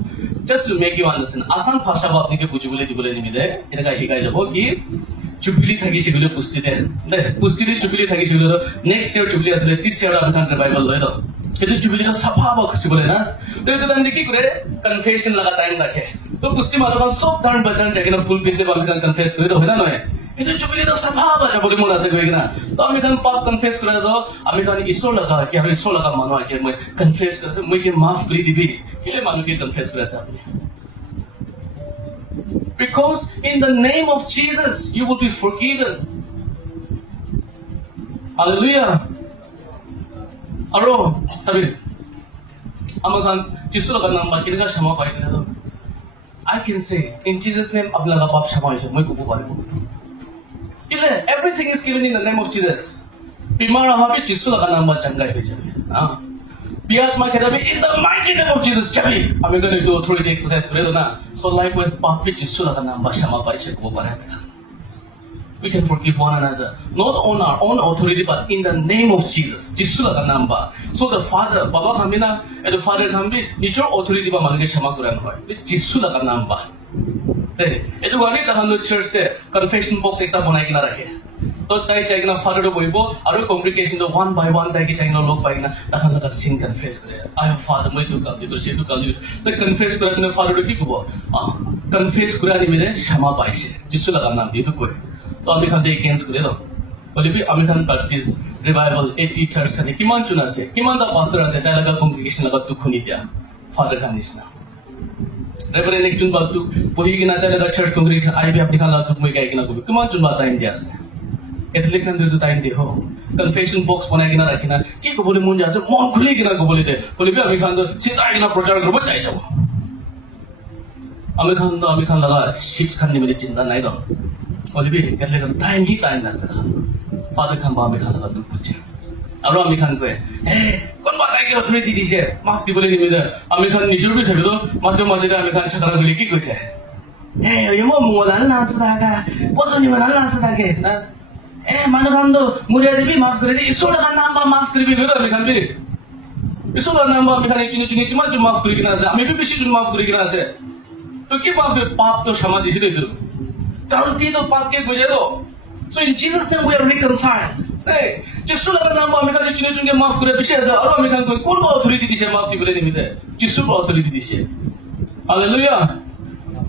just to make you understand আসান ভাষা বা আপনাকে বুঝিবলে দিবলে নিমিদে এটা শিখাই যাব কি চুপিলি থাকি সেগুলো পুষ্টিতে পুষ্টিতে চুপিলি থাকি সেগুলো নেক্সট ইয়ার চুপিলি আসলে 30 ইয়ার আমি খান বাইবেল লয় তো এটু চুপিলিটা সাফা বা খুশি বলে না তো এটা দান দেখি করে কনফেশন লাগা টাইম রাখে তো পুষ্টি মারো সব দান বাদান জায়গা ফুল বিলতে আমি খান কনফেস করে তো হয় না নয় itu cuma itu sama aja boleh mula saya kena. Tapi kami kan pak confess kerana tu, kami kan Islam laga, kita harus Islam laga manu aja, kami confess kerana, kami maaf beri dibi, kita manu kita confess kerana siapa. Because in the name of Jesus, you will be forgiven. Hallelujah. Aro, sabi, amakan Jisu laga namba kinaga shama pai kina do. I can say in Jesus' name, abla laga bab shama isha, moi kubu paribo. Kile, everything is given in the name of Jesus. Bimara habi Jisu laga namba changai hoye jabe. Biat ma kadabi in the mighty name of Jesus jabe. Ami going to do authority exercise kore do na. So likewise, papi Jisu laga namba shama pai isha kubu pare. We can forgive one another, not on our own authority, but in the name of Jesus. Jisu laga namba. So the Father, Baba kami na, the Father kami, nijor authority ba manuge shama kuran hoy. Jisu laga namba. Eto gani tahan lo church te confession box ekta banai kina rakhe. To tai chai kina Father do boibo, aro congregation do one by one tai ki chai na log pai na tahan laga sin confess kare. I have Father, moi tu kaldi, tu se tu kaldi. The confess kare na Father do ki kubo. Confess kare ni mere shama paise. Jisu laga nam di tu koi. তো আমি খান থেকে কেন্স করে দাও বলিবি আমি খান practice revival এটি church খানে কিমান চুন আছে কিমান দা পাস্টার আছে তাই লাগা কংগ্রিগেশন লাগা দুঃখ নিতিয়া ফাদার খান নিস না রেভারেন্ড একজন বাদ তু বহি কিনা তাই লাগা চার্চ কংগ্রিগেশন আইবি আপনি খান লাগা দুঃখ মই গাই কিনা কবি কিমান চুন বাদ টাইম দিয়া আছে ক্যাথলিক খান দুই টাইম দি হো কনফেশন বক্স বনাই কিনা রাখিনা কি কবলি মন যাচ্ছে মন খুলি কিনা কবলি দে বলিবি আমি খান সিধা কিনা প্রচার করব চাই যাব আমি খান লাগা শিপস খান নিবে চিন্তা নাই দাও বলিবি ক্যাথলিক খান টাইম হি টাইম লাগছে ফাদার খান বা আমি খান লাগা দুঃখ হচ্ছে আৰু আমি খান কয় কোনবা তাইকে অথৰিটি দিছে মাফ দিবলৈ দিবি দে আমি খান নিজৰ বি চাবি তো মাজে মাজে আমি খান ছাতাৰা গলি কি কৈছে ইমো মোলাল নাচ থাকা পছনি মোলাল নাচ থাকে না মানুহ খান তো মুৰিয়া দিবি মাফ কৰি দি ঈশ্বৰ খান নাম বা মাফ কৰিবি গৈ আমি খান বি ঈশ্বৰ নাম বা আমি খান কিনি কিমান মাফ কৰি কিনা আছে আমি বি বেছি মাফ কৰি কিনা আছে তো কি মাফ পাপ তো ক্ষমা দিছিল এইটো गलती तो पाप के गुजरे दो so in Jesus name we are reconciled hey जिसु लगा नाम हमें खाली चुने चुने माफ करे विशेष है और हमें खान कोई कौन ऑथोरिटी दिसे माफ की बोले नहीं मिलते जिसु ऑथोरिटी दिसे हालेलुया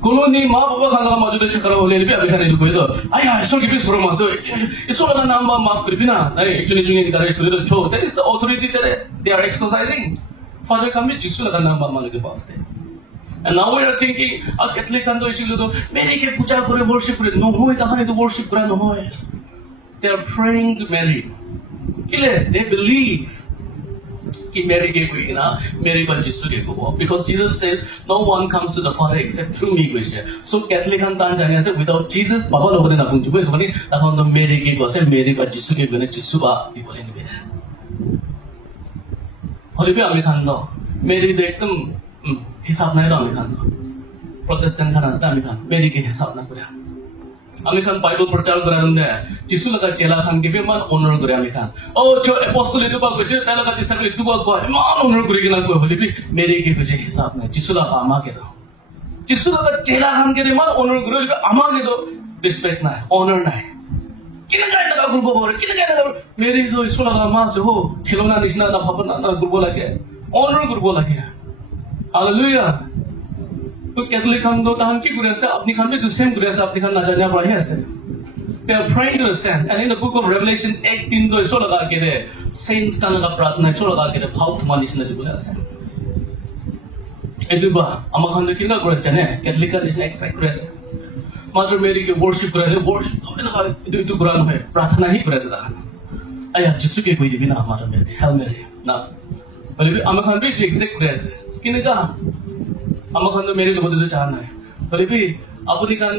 कोनो नहीं माँ बाबा खान लगा मौजूद चक्कर हो ले भी अभी खाने कोई तो आया ईश्वर की भी सुरो मासो ईश्वर लगा नाम माफ कर भी ना नहीं चुने चुने की तरह करे तो छो that is the authority that they are exercising Father come with जिसु लगा नाम मानो के पास And now we are thinking, Catholic and Doshilo, Mary ke puja kore worship kore. No hoy, tahane to worship kore no hoy. They are praying to Mary. Kile, they believe कि Mary ke koi na, Mary ba Jisu ke ko. Because Jesus says, no one comes to the Father except through me ko siya. So Catholic and tan jane ase without Jesus, baba logo ne na kunju ko. Bani tahon to Mary ke ko ase Mary ba Jisu ke ko ne Jisu ba bi bole ni bena. Holi bi ami khan no. Mary de ekdam हिसाब नहीं तो अमी Khan Protestant Khan आस्ते अमी खान मेरी के हिसाब ना करे अमी खान बाइबल प्रचार करे रंदे जिसु लगा चेला खान के भी मान ऑनर करे अमी खान ओ जो एपोस्टल इतु बाग वैसे ताला का डिसाइपल इतु बाग को मान ऑनर करे कि ना कोई होली भी मेरी के कुछ हिसाब नहीं जिसु लगा आमा के दो जिसु लगा चेला खान के मान ऑनर करे आमा के दो रिस्पेक्ट ना ऑनर ना किने गाइड लगा ग्रुप बोले किने गाइड लगा मेरी तो इसको लगा मां से हो खिलौना निशना ना भावना ना ग्रुप लगे ऑनर ग्रुप लगे Hallelujah. तो कैथोलिक खान दो ताहन की गुरे से अपनी खान में दूसरे गुरे से अपनी खान ना जाने पड़ा है ऐसे they are praying to the saint and in the book of Revelation 18 दो इसो लगा के दे saints का लगा प्रार्थना इसो लगा के दे भाव तुम्हारी इसने बोला ऐसे ये दुबा अम्मा खान लेकिन का गुरे से जाने कैथोलिक का इसने एक्साइट गुरे से मात्र मेरी के worship गुरे से worship तो इनका इतु गुरान है प्रार्थना ही गुरे से ताहन आया जिसु के कोई भी ना हमारा मेरे हेल मेरे ना बोले भी अम्मा खान भी एक्साइट गुरे से किने का अम्मा खान तो मेरे लोगों तो चाहना है बोले भी अपनी खान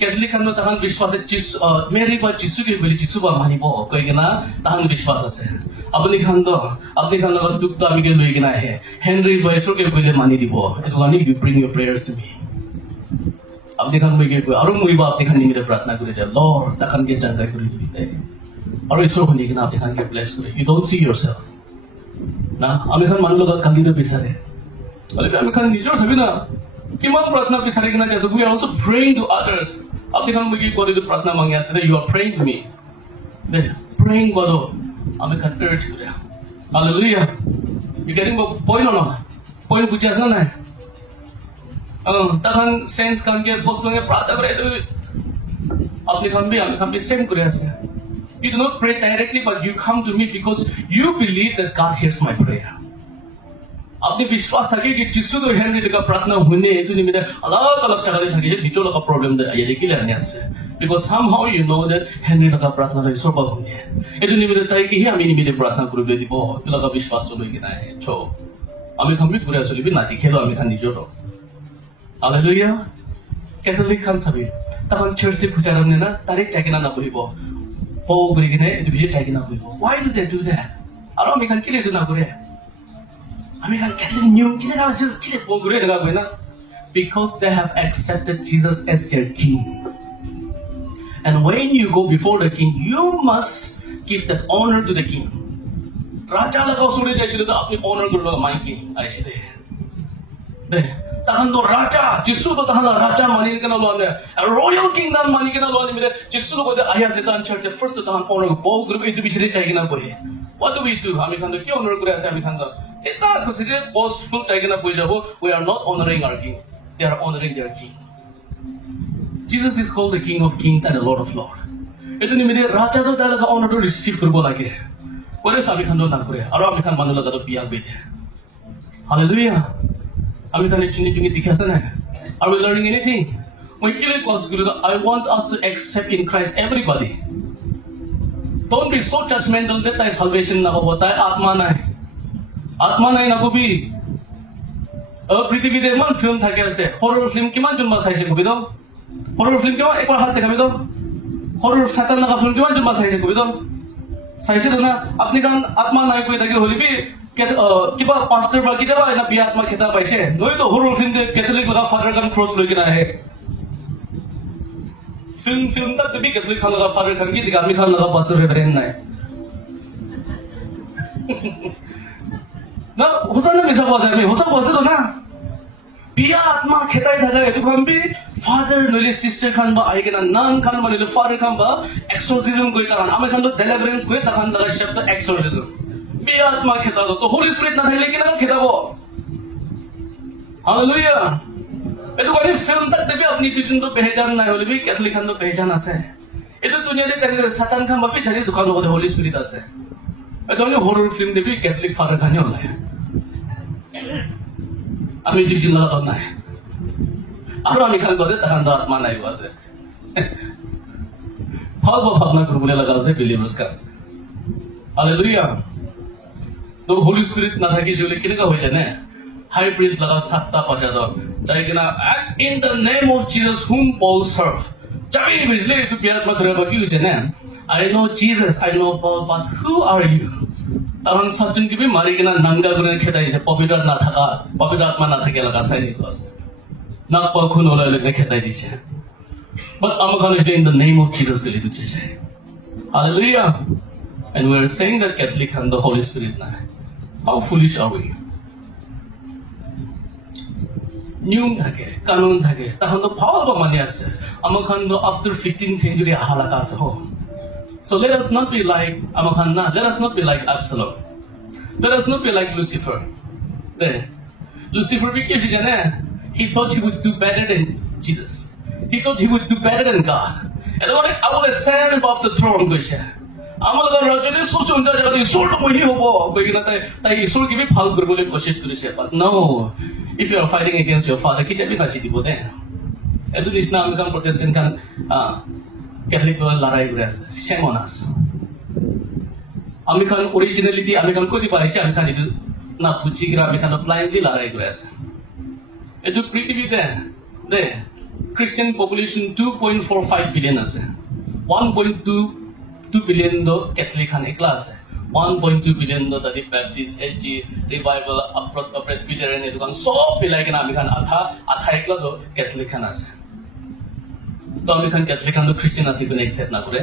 कैथलिक खान में ताहन विश्वास है जिस मेरी बात जिसु की बोली जिसु बात मानी बो कोई के ना ताहन विश्वास है अपनी खान लगा दुख तो अमी के लोग के ना है हेनरी वैसो के बोले मानी दी बो तो गानी you bring your prayers to me अपनी खान में के कोई और मुई बात अपनी खान नहीं मेरे प्रार्थना करे जा लॉर्ड ताहन के जानकारी करे दी और ईश्वर को नहीं के ना अपनी खान के ब्लेस करे you don't see yourself ना अमी खान मान लो का कल तो पिसा है अरे अमी खान निजोर सभी ना किमान प्रार्थना पिसारे के ना जैसे we are also praying to others अपने खान मुझे कोई तो प्रार्थना मांगे ऐसे you are praying to me they praying करो अमी खान urge करें hallelujah you getting the point or not point कुछ ऐसा ना है ताकन saints खान के पोस्ट में प्रार्थना करे तो अपने खान भी same करे ऐसे you do not pray directly but you come to me because you believe that God hears my prayer अपनी विश्वास था कि जिससे तो हेनरी का प्रार्थना होने तो नहीं मिले अलग अलग जगह था कि बीचों का प्रॉब्लम दे ये देखिए लेने से because somehow you know that Henry का प्रार्थना तो ईश्वर पर होने ये तो नहीं मिले था कि ही हमें नहीं मिले प्रार्थना करूँ बेटी को तो लगा विश्वास तो नहीं है छो हमें हम भी पूरे असली भी नाती खेलो हमें खान निजो रो हालेलुया कैथोलिक खान सभी तब हम चर्च से खुश रहने ना तारीख चाहिए ना कोई बो Paul begini itu dia cakap nak buat. Why do they do that? Alam ikan kile itu nak buat. Kami kan Catholic new kile nak masuk kile Paul buat nak buat na. Because they have accepted Jesus as their king. And when you go before the king, you must give that honor to the king. Raja lagaw sulit dia sulit apni honor guru main king. Aisyah deh. Deh. Tahan do raja, jisu do tahan raja mani ke na luar a royal kingdom mani ke na luar ni mire jisu lo kode ayah setan church first tahan honor ko Paul group itu bisa cai ke na bohe. What do we do? Kami kan do kyo honor kore ase kami kan do. Setan ko sije boastful cai ke na bohe jabo. We are not honoring our king. They are honoring their king. Jesus is called the King of Kings and the Lord of Lords. Itu ni mire raja do dah laga honor do receive kurbo lagi. Kore kami kan do nak kore. Aro kami kan manu laga do biar bede. Hallelujah. Are we learning anything? I want us to accept in Christ everybody. Don't be so judgmental that I salvation na bata atma nai. Atma nai na kubi. पृथ्वी में मन film था क्या से horror film किमान जुम्मा size को भी दो हॉरर फिल्म क्यों एक बार हाथ देखा भी दो हॉरर सातन लगा फिल्म किमान जुम्मा साइज़ को भी दो साइज़ तो ना अपने कान आत्मा नाई कोई तक होली भी कि बार पास्टर बाकी जब ना भी आत्मा खेता पैसे नोई तो हॉरर फिल्म दे कैथोलिक लगा फादर कान क्रॉस लोगी ना है फिल्म तक भी कैथोलिक खान लगा फादर कान की दिखा मी खान लगा पास्टर रेवरेंड ना है ना होसा ना मिसा बाजार में होसा बाजार तो ना पिया आत्मा खेताई था गए तो हम भी फादर नोले सिस्टर खान बा आएगे ना नान खान बा नोले फादर खान बा एक्सोर्सिज्म कोई ताकन आमे खान तो डेलिवरेंस कोई ताकन लगा शब्द एक्सोर्सिज्म पिया आत्मा खेता तो होली स्पिरिट ना था लेकिन ना खेता वो हालेलुया ये तो कोई फिल्म तक तभी अपनी चीज़ों तो पहचान ना होली भी कैथोलिक खान तो पहचान आसे ये तो दुनिया में चले सतान खान बापी चले दुकान होते होली स्पिरिट आसे ये तो हॉरर फिल्म देवी कैथोलिक फादर खाने वाला है अमी जीव जिल्ला तो ना है आरो अमी खान को दे तहन दात माना ही वासे बहुत भावना करो बोले लगा से बिलीवर्स का हालेलुया तो होली स्पिरिट ना था कि जो लेकिन का हो जाए ना हाई प्रीस्ट लगा सत्ता पचा दो चाहे कि ना in the name of Jesus whom Paul serve चाहे बिजले तो प्यार मत रहे बाकी हो जाए ना I know Jesus I know Paul but who are you तहन सच्चन की भी मारी के ना नंगा गुने खेताई है पवित्र ना था पवित्र आत्मा ना था क्या लगा साइनी बस ना पखुन वाला लेके खेताई दी है but I'm going to say in the name of Jesus के लिए तुझे है Hallelujah and we are saying that Catholic and the Holy Spirit ना है how foolish are we नियम था के कानून था के तहन तो फावल बा माने आसे I'm going to after 15th century आहा लगा से हो So let us not be like Amakhanna. Let us not be like Absalom. Let us not be like Lucifer. There, Lucifer became he thought he would do better than Jesus. He thought he would do better than God. And I will stand above the throne. Amaga Rajani Susun Jagadi sort of way over. They sort of give help to Koshi. But no, if you are fighting against your father, keep every Nachi there. And do this now become Protestant Catholic लड़ाई करे ऐसे shame on us American originality American को दिपाई से American इधर ना पूछी कि American blindly लड़ाई करे ऐसे ये जो पृथ्वी दे Christian population 2.45 billion ऐसे 1.2 billion दो Catholic खाने क्लास है 1.2 billion दो तभी Baptist LG Revival Presbyterian ये दुकान सब बिलाई के नाम अमेरिकन आधा एक दो Catholic खाना ऐसे तो अमेरिकन कैथोलिक हम लोग क्रिश्चियन आसी को नहीं एक्सेप्ट ना करे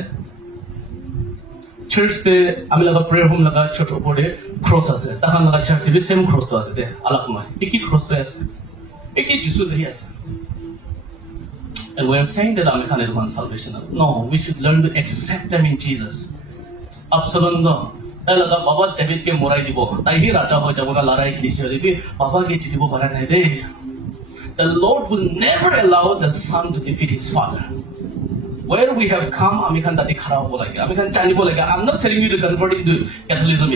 चर्च पे हमें लगा प्रेयर होम लगा चर्च ऊपर दे क्रॉस आसे तहां लगा चर्च पे सेम क्रॉस तो आसे दे अलग में एक ही क्रॉस तो आसे एक ही यीशु दे आसे and we are saying that American is one salvation no we should learn to accept them in Jesus Absalom no ताई लगा बाबा डेविड के मोराई दिबो ताई ही राजा हो जब का लड़ाई की दिशा देबी बाबा के चिदिबो बरा नहीं दे The Lord will never allow the son to defeat his father. Where we have come, Amikan dati khara ho lagi. Amikan chani bo lagi. I'm not telling you to convert into Catholicism.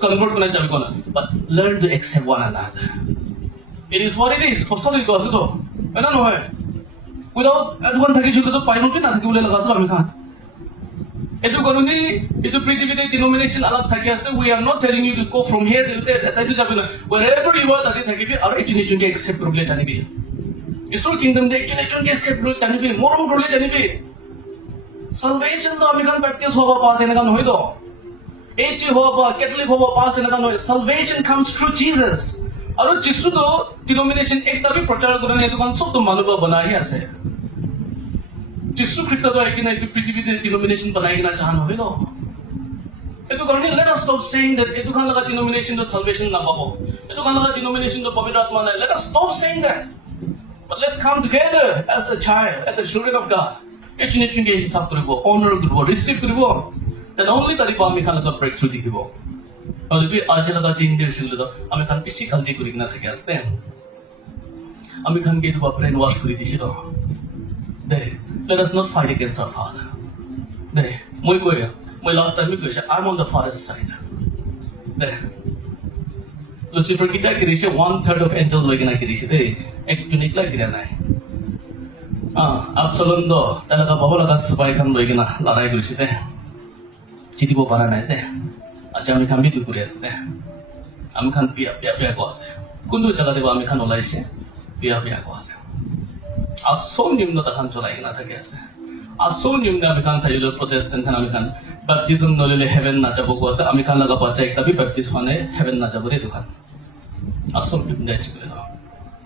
convert kuna jabi kona. But learn to accept one another. It is what it is. Hosal ito ase to. Ena nohoy. Without advan thaki chule to paino pi na thaki bole laga ase ami khan. Etu karone etu prithibite denomination alag thaki ase. We are not telling you to go from here to there. That is jabi na. Wherever you are, tadi thakibi aru echuni chunke accept korle janibi. Isor kingdom de echuni chunke accept korle janibi. Morom korle janibi. Salvation to ami khan practice hoba paas ena kan hoy do. H hoba Catholic hoba paas ena kan hoy. Salvation comes through Jesus. Aru jisu to denomination ekta bhi prachar korane etu kan sob to manuba banai ase. Jisu Christ to ekina etu prithibite denomination banai kina chahan hoy do. Etu karone let us stop saying that etu kan laga denomination to salvation na pabo. Etu kan laga denomination to pavitra atma na. Let us stop saying that. But let's come together as a child, as a children of God. Echuni chunge hisab koribo, honor koribo, receive koribo. Then only tadi pa ami khan laga breakthrough dikhibo. Aur bhi aaj laga din der shule to ami khan bishi galti kori na thake aste. Ami khan ke to brain wash kori dishi to. Let us not fight against our Father. Moi last time I I'm on the father's side. Lucifer kita kirishe 1/3 of angel lagina kirishe te. Ek tunik lag kira nai. Absalom do talaga bahola ka sabai khan lagina larai kirishe te. Chiti bo para nai te. Aja ami khan bi tu kuri ase te. Ami khan pia ko ase. Kundu jaga deba ami khan olai se. Pia ko ase. Asom nimno ta khan cholai na thake ase. Asom nimna ami khan sayulo protestant khan ami khan baptism nolele heaven na jabo ko ase. Ami khan laga bacha ekta bi baptism hone heaven na jabo re tu khan. Asom nimna chikule do.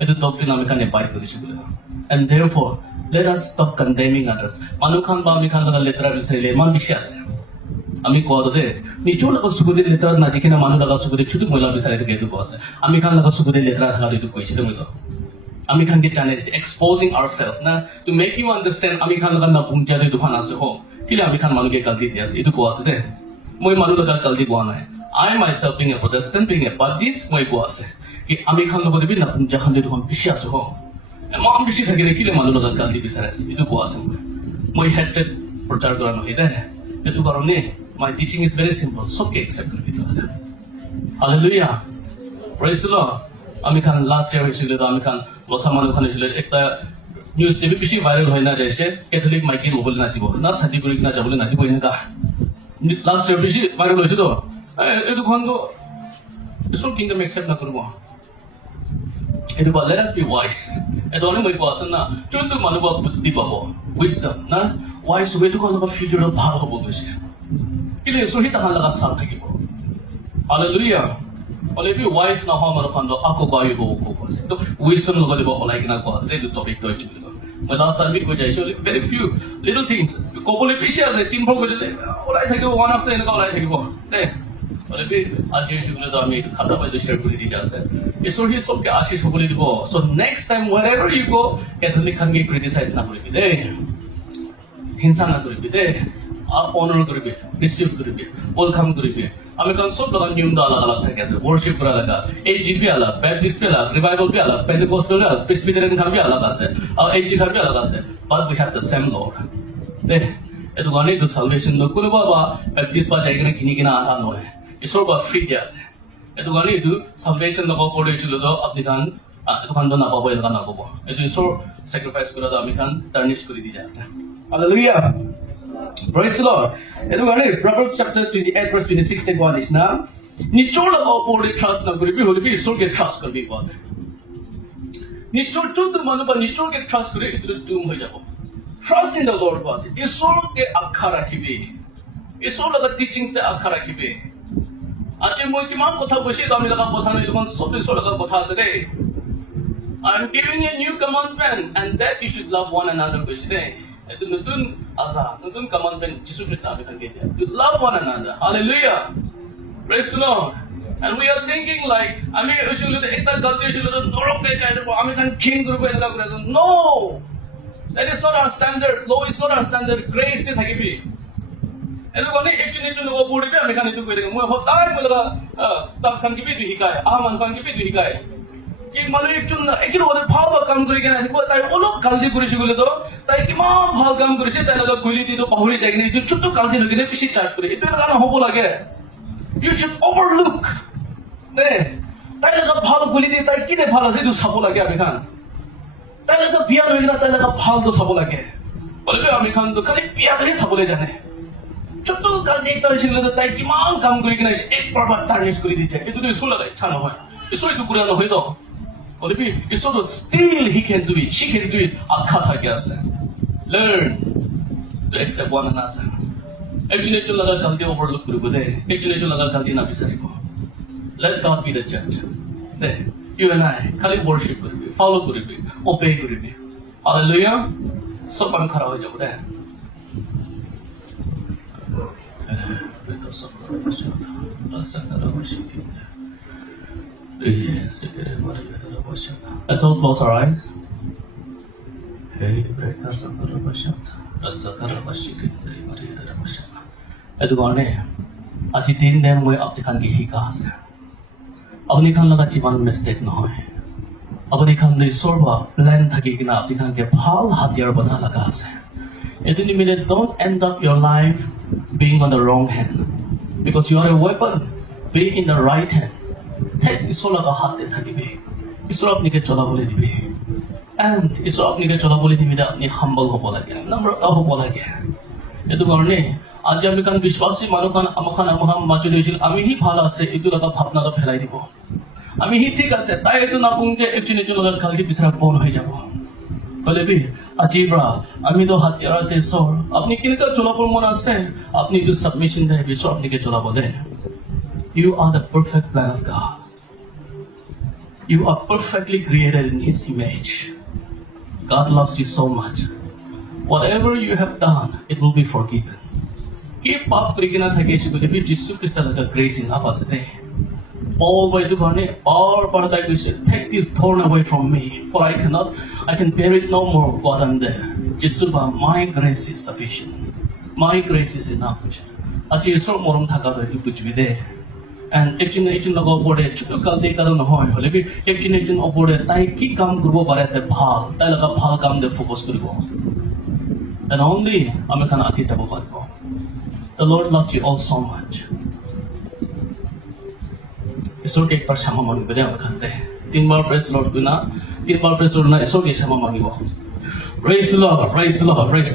Etu doctrine ami khan apply kori chikule do. And therefore let us stop condemning others. Manu khan ba ami khan laga letra bisrile man bishi ase. Ami ko do de nichol laga sugudi letra na dikina manu laga sugudi chutu moila bisare ke tu ko ase. Ami khan laga sugudi letra thala de tu koise de moi do. Ami khan ke channel is exposing ourselves na to make you understand ami khan laga na punja de dukhan ase ho kile ami khan manu ke galti de ase etu ko ase de moi manu laga galti ko na I myself being a Protestant being a Baptist moi ko ase ki ami khan laga de bi na punja khan de dukhan bishi ase ho am bishi thakile kile manu laga galti bisare ase etu ko ase moi hatred prachar kora no ide etu karone my teaching is very simple sob ke accept kori ditu ase hallelujah praise the Lord আমি খান last year হয়েছিল তো আমি খান লথা মানুষ খান হয়েছিল একটা news TV বেশি viral হয় না যাইছে ক্যাথলিক মাইকে বলে নাচিব না সাথী করে না যাবলে নাচিব এনেকা লাস্ট ইয়ার বেশি ভাইরাল হয়েছে তো এটু খান তো এসব কিংডম একসেপ্ট না করবো এটু বল লেট আস বি ওয়াইস এটু অনেক মই কোয়া আছে না চন্দ্র মানুষ বুদ্ধি পাবো উইজডম না ওয়াইস হয়ে তো খান ফিউচার ভাল হব গৈছে কিন্তু এসব হি তাহান লাগা সাল থাকিব hallelujah Only be wise na home of Fando, Ako Bayu go. So, wisdom of the Bobo like in a course, they do topic to each other. But last time we could show very few little things. Copoli Pisha, the team program, all I take one after another, I take one. There. Only be a Jewish army to cut up by the share political answer. It's so he's so Ashish political. So, next time, wherever you go, Catholic can be criticized. Not will be there. Hinsana will be there. Honor will be, receive will be, welcome will be. আমি কারণ সব লোক নিয়ম তো আলাদা আলাদা থাকে আছে ওয়ার্শিপ করা আলাদা এইচজিবি আলাদা ব্যাপটিস্ট আলাদা রিভাইভাল বি আলাদা পেন্টেকোস্টাল আলাদা প্রেসবিটারিয়ান খান বি আলাদা আছে আর এইচজি খান বি আলাদা আছে but we have the same Lord দে এটো গানে তো সালভেশন ন করে বাবা ব্যাপটিস্ট বা জায়গা কিনি কিনা আনা নয় ঈশ্বর বা ফ্রি দিয়ে আছে এটো গানে তো সালভেশন লব পড়েছিল তো আপনি খান এটো খান না পাবো এটা না পাবো এটো ঈশ্বর স্যাক্রিফাইস করে তো আমি খান টার্নিশ করে দিয়ে আছে hallelujah Praise the Lord. Eto gane Proverbs chapter 28 verse 26 te gwa is na nichol opore trust na kori bi holi bi isor ke trust korbi ko ase nichol chud manu ba nichol ke trust kore etu tum hoy jabo trust in the Lord ko ase isor ke akha rakhibe isor laga teaching se akha rakhibe aje moi kiman kotha boshi to ami laga kotha nai dokon sob isor laga kotha ase de I am giving you a new commandment and that you should love one another boshi de etu nutun azab nutun commandment jisu Christ ami khan ke dia to love one another hallelujah praise the Lord and we are thinking like ami usually ekta galti usually norok ke jai debo ami khan king group eta kore no that is not our standard law is not our standard grace te thakibi etu gone actually logo poribe ami khan etu koi de moi hotai bola staff khan ki bi du hikai aman khan ki bi du hikai কি মানুহ একজন একই ওদের ভাল কাম করে কেন দেখো তাই অলপ কালদি করেছে বলে তো তাই কিমান ভাল কাম করেছে তাই লগা গুলি দিতো পাহৰি যায় কিনে এইটো ছোট কালদি লগে বেশি চার্জ করে এটা কারণ হব লাগে You should overlook. 네, তাইলাকা ভাল বুলি দি তাই কিনে ভাল আছে এইটো চাব লাগে আমি খান তাইলাকা বিয়া হৈ গ'লে তাইলাকা ভালটো চাব লাগে বলে আমি খানটো খালি বিয়াহে চাবলৈ জানে ছোট কাল যে একটা হৈছিল তাই কিমান কাম কৰি কিনে এক পৰবাৰ টাৰ্নিছ কৰি দিছে এইটো ঈশ্বৰৰ ইচ্ছা নহয় ঈশ্বৰ এইটো কৰি নহয় তো বলে ঈশ্বৰ still he can do it she can do it আখ্যা থাকে আছে learn to accept one another একজনে একজন লগা গালতি overlook কৰিব দে একজনে একজন লগা গালতি না বিচাৰিব let God be the judge they you and I খালি worship কৰিবি follow কৰিবি obey কৰিবি hallelujah সব আমি খারাপ হয়ে যাব দে Let's all close our eyes. Itu karena আজি 3 दिन मैं अपने खान की ही कहा से अपने खान लगा जीवन मिस्टेक ना होए अपने खान ने सोरबा प्लान था कि ना अपने खान के भाल हथियार बना लगा से itu ni mean don't end up your life being on the wrong hand because you are a weapon being in the right hand take इसको लगा हाथ दे था कि भी इसको अपने के चला बोले दिबे and इसको अपने के चला बोले दिबे अपने humble हो बोला गया number हो बोला गया itu karena আজি আমি কান বিশ্বাসী মানুহ কান আমাখান মাজুলি হৈছিল আমি হি ভাল আছে এইটো এটা ভাবনাটো ফেলাই দিব আমি হি ঠিক আছে তাই এইটো নাপুং যে একজনে জনৰ খালি বিচৰা বন হৈ যাব বলে বি আজি ব্রা আমি তো হাতিয়ার আছে সর আপনি কিনেকা চলাবর মন আছে আপনি একটু সাবমিশন দেয় বিষয় আপনাকে চলাবো দে you are the perfect plan of God you are perfectly created in his image God loves you so much whatever you have done it will be forgiven keep up krigina thake eshi bole bi Jesus Christ la grace in us today all by the garne or paradai to say take this thorn away from me for I can bear it no more God I'm there Jesus my grace is sufficient my grace is enough aji isor morom thaka do etu bujbi de and ekjin logo opore choto kal de karon hoy hole bi ekjin opore tai ki kam korbo pare ase bhal tai laga bhal kam de focus koribo and only ame kan age jabo parbo the Lord loves you all so much इसोर के एक बार क्षमा मांगिबे दे हम खाते 3 बार press Lord बिना 3 बार press Lord ना इसोर के क्षमा मांगिबो praise the Lord praise the Lord praise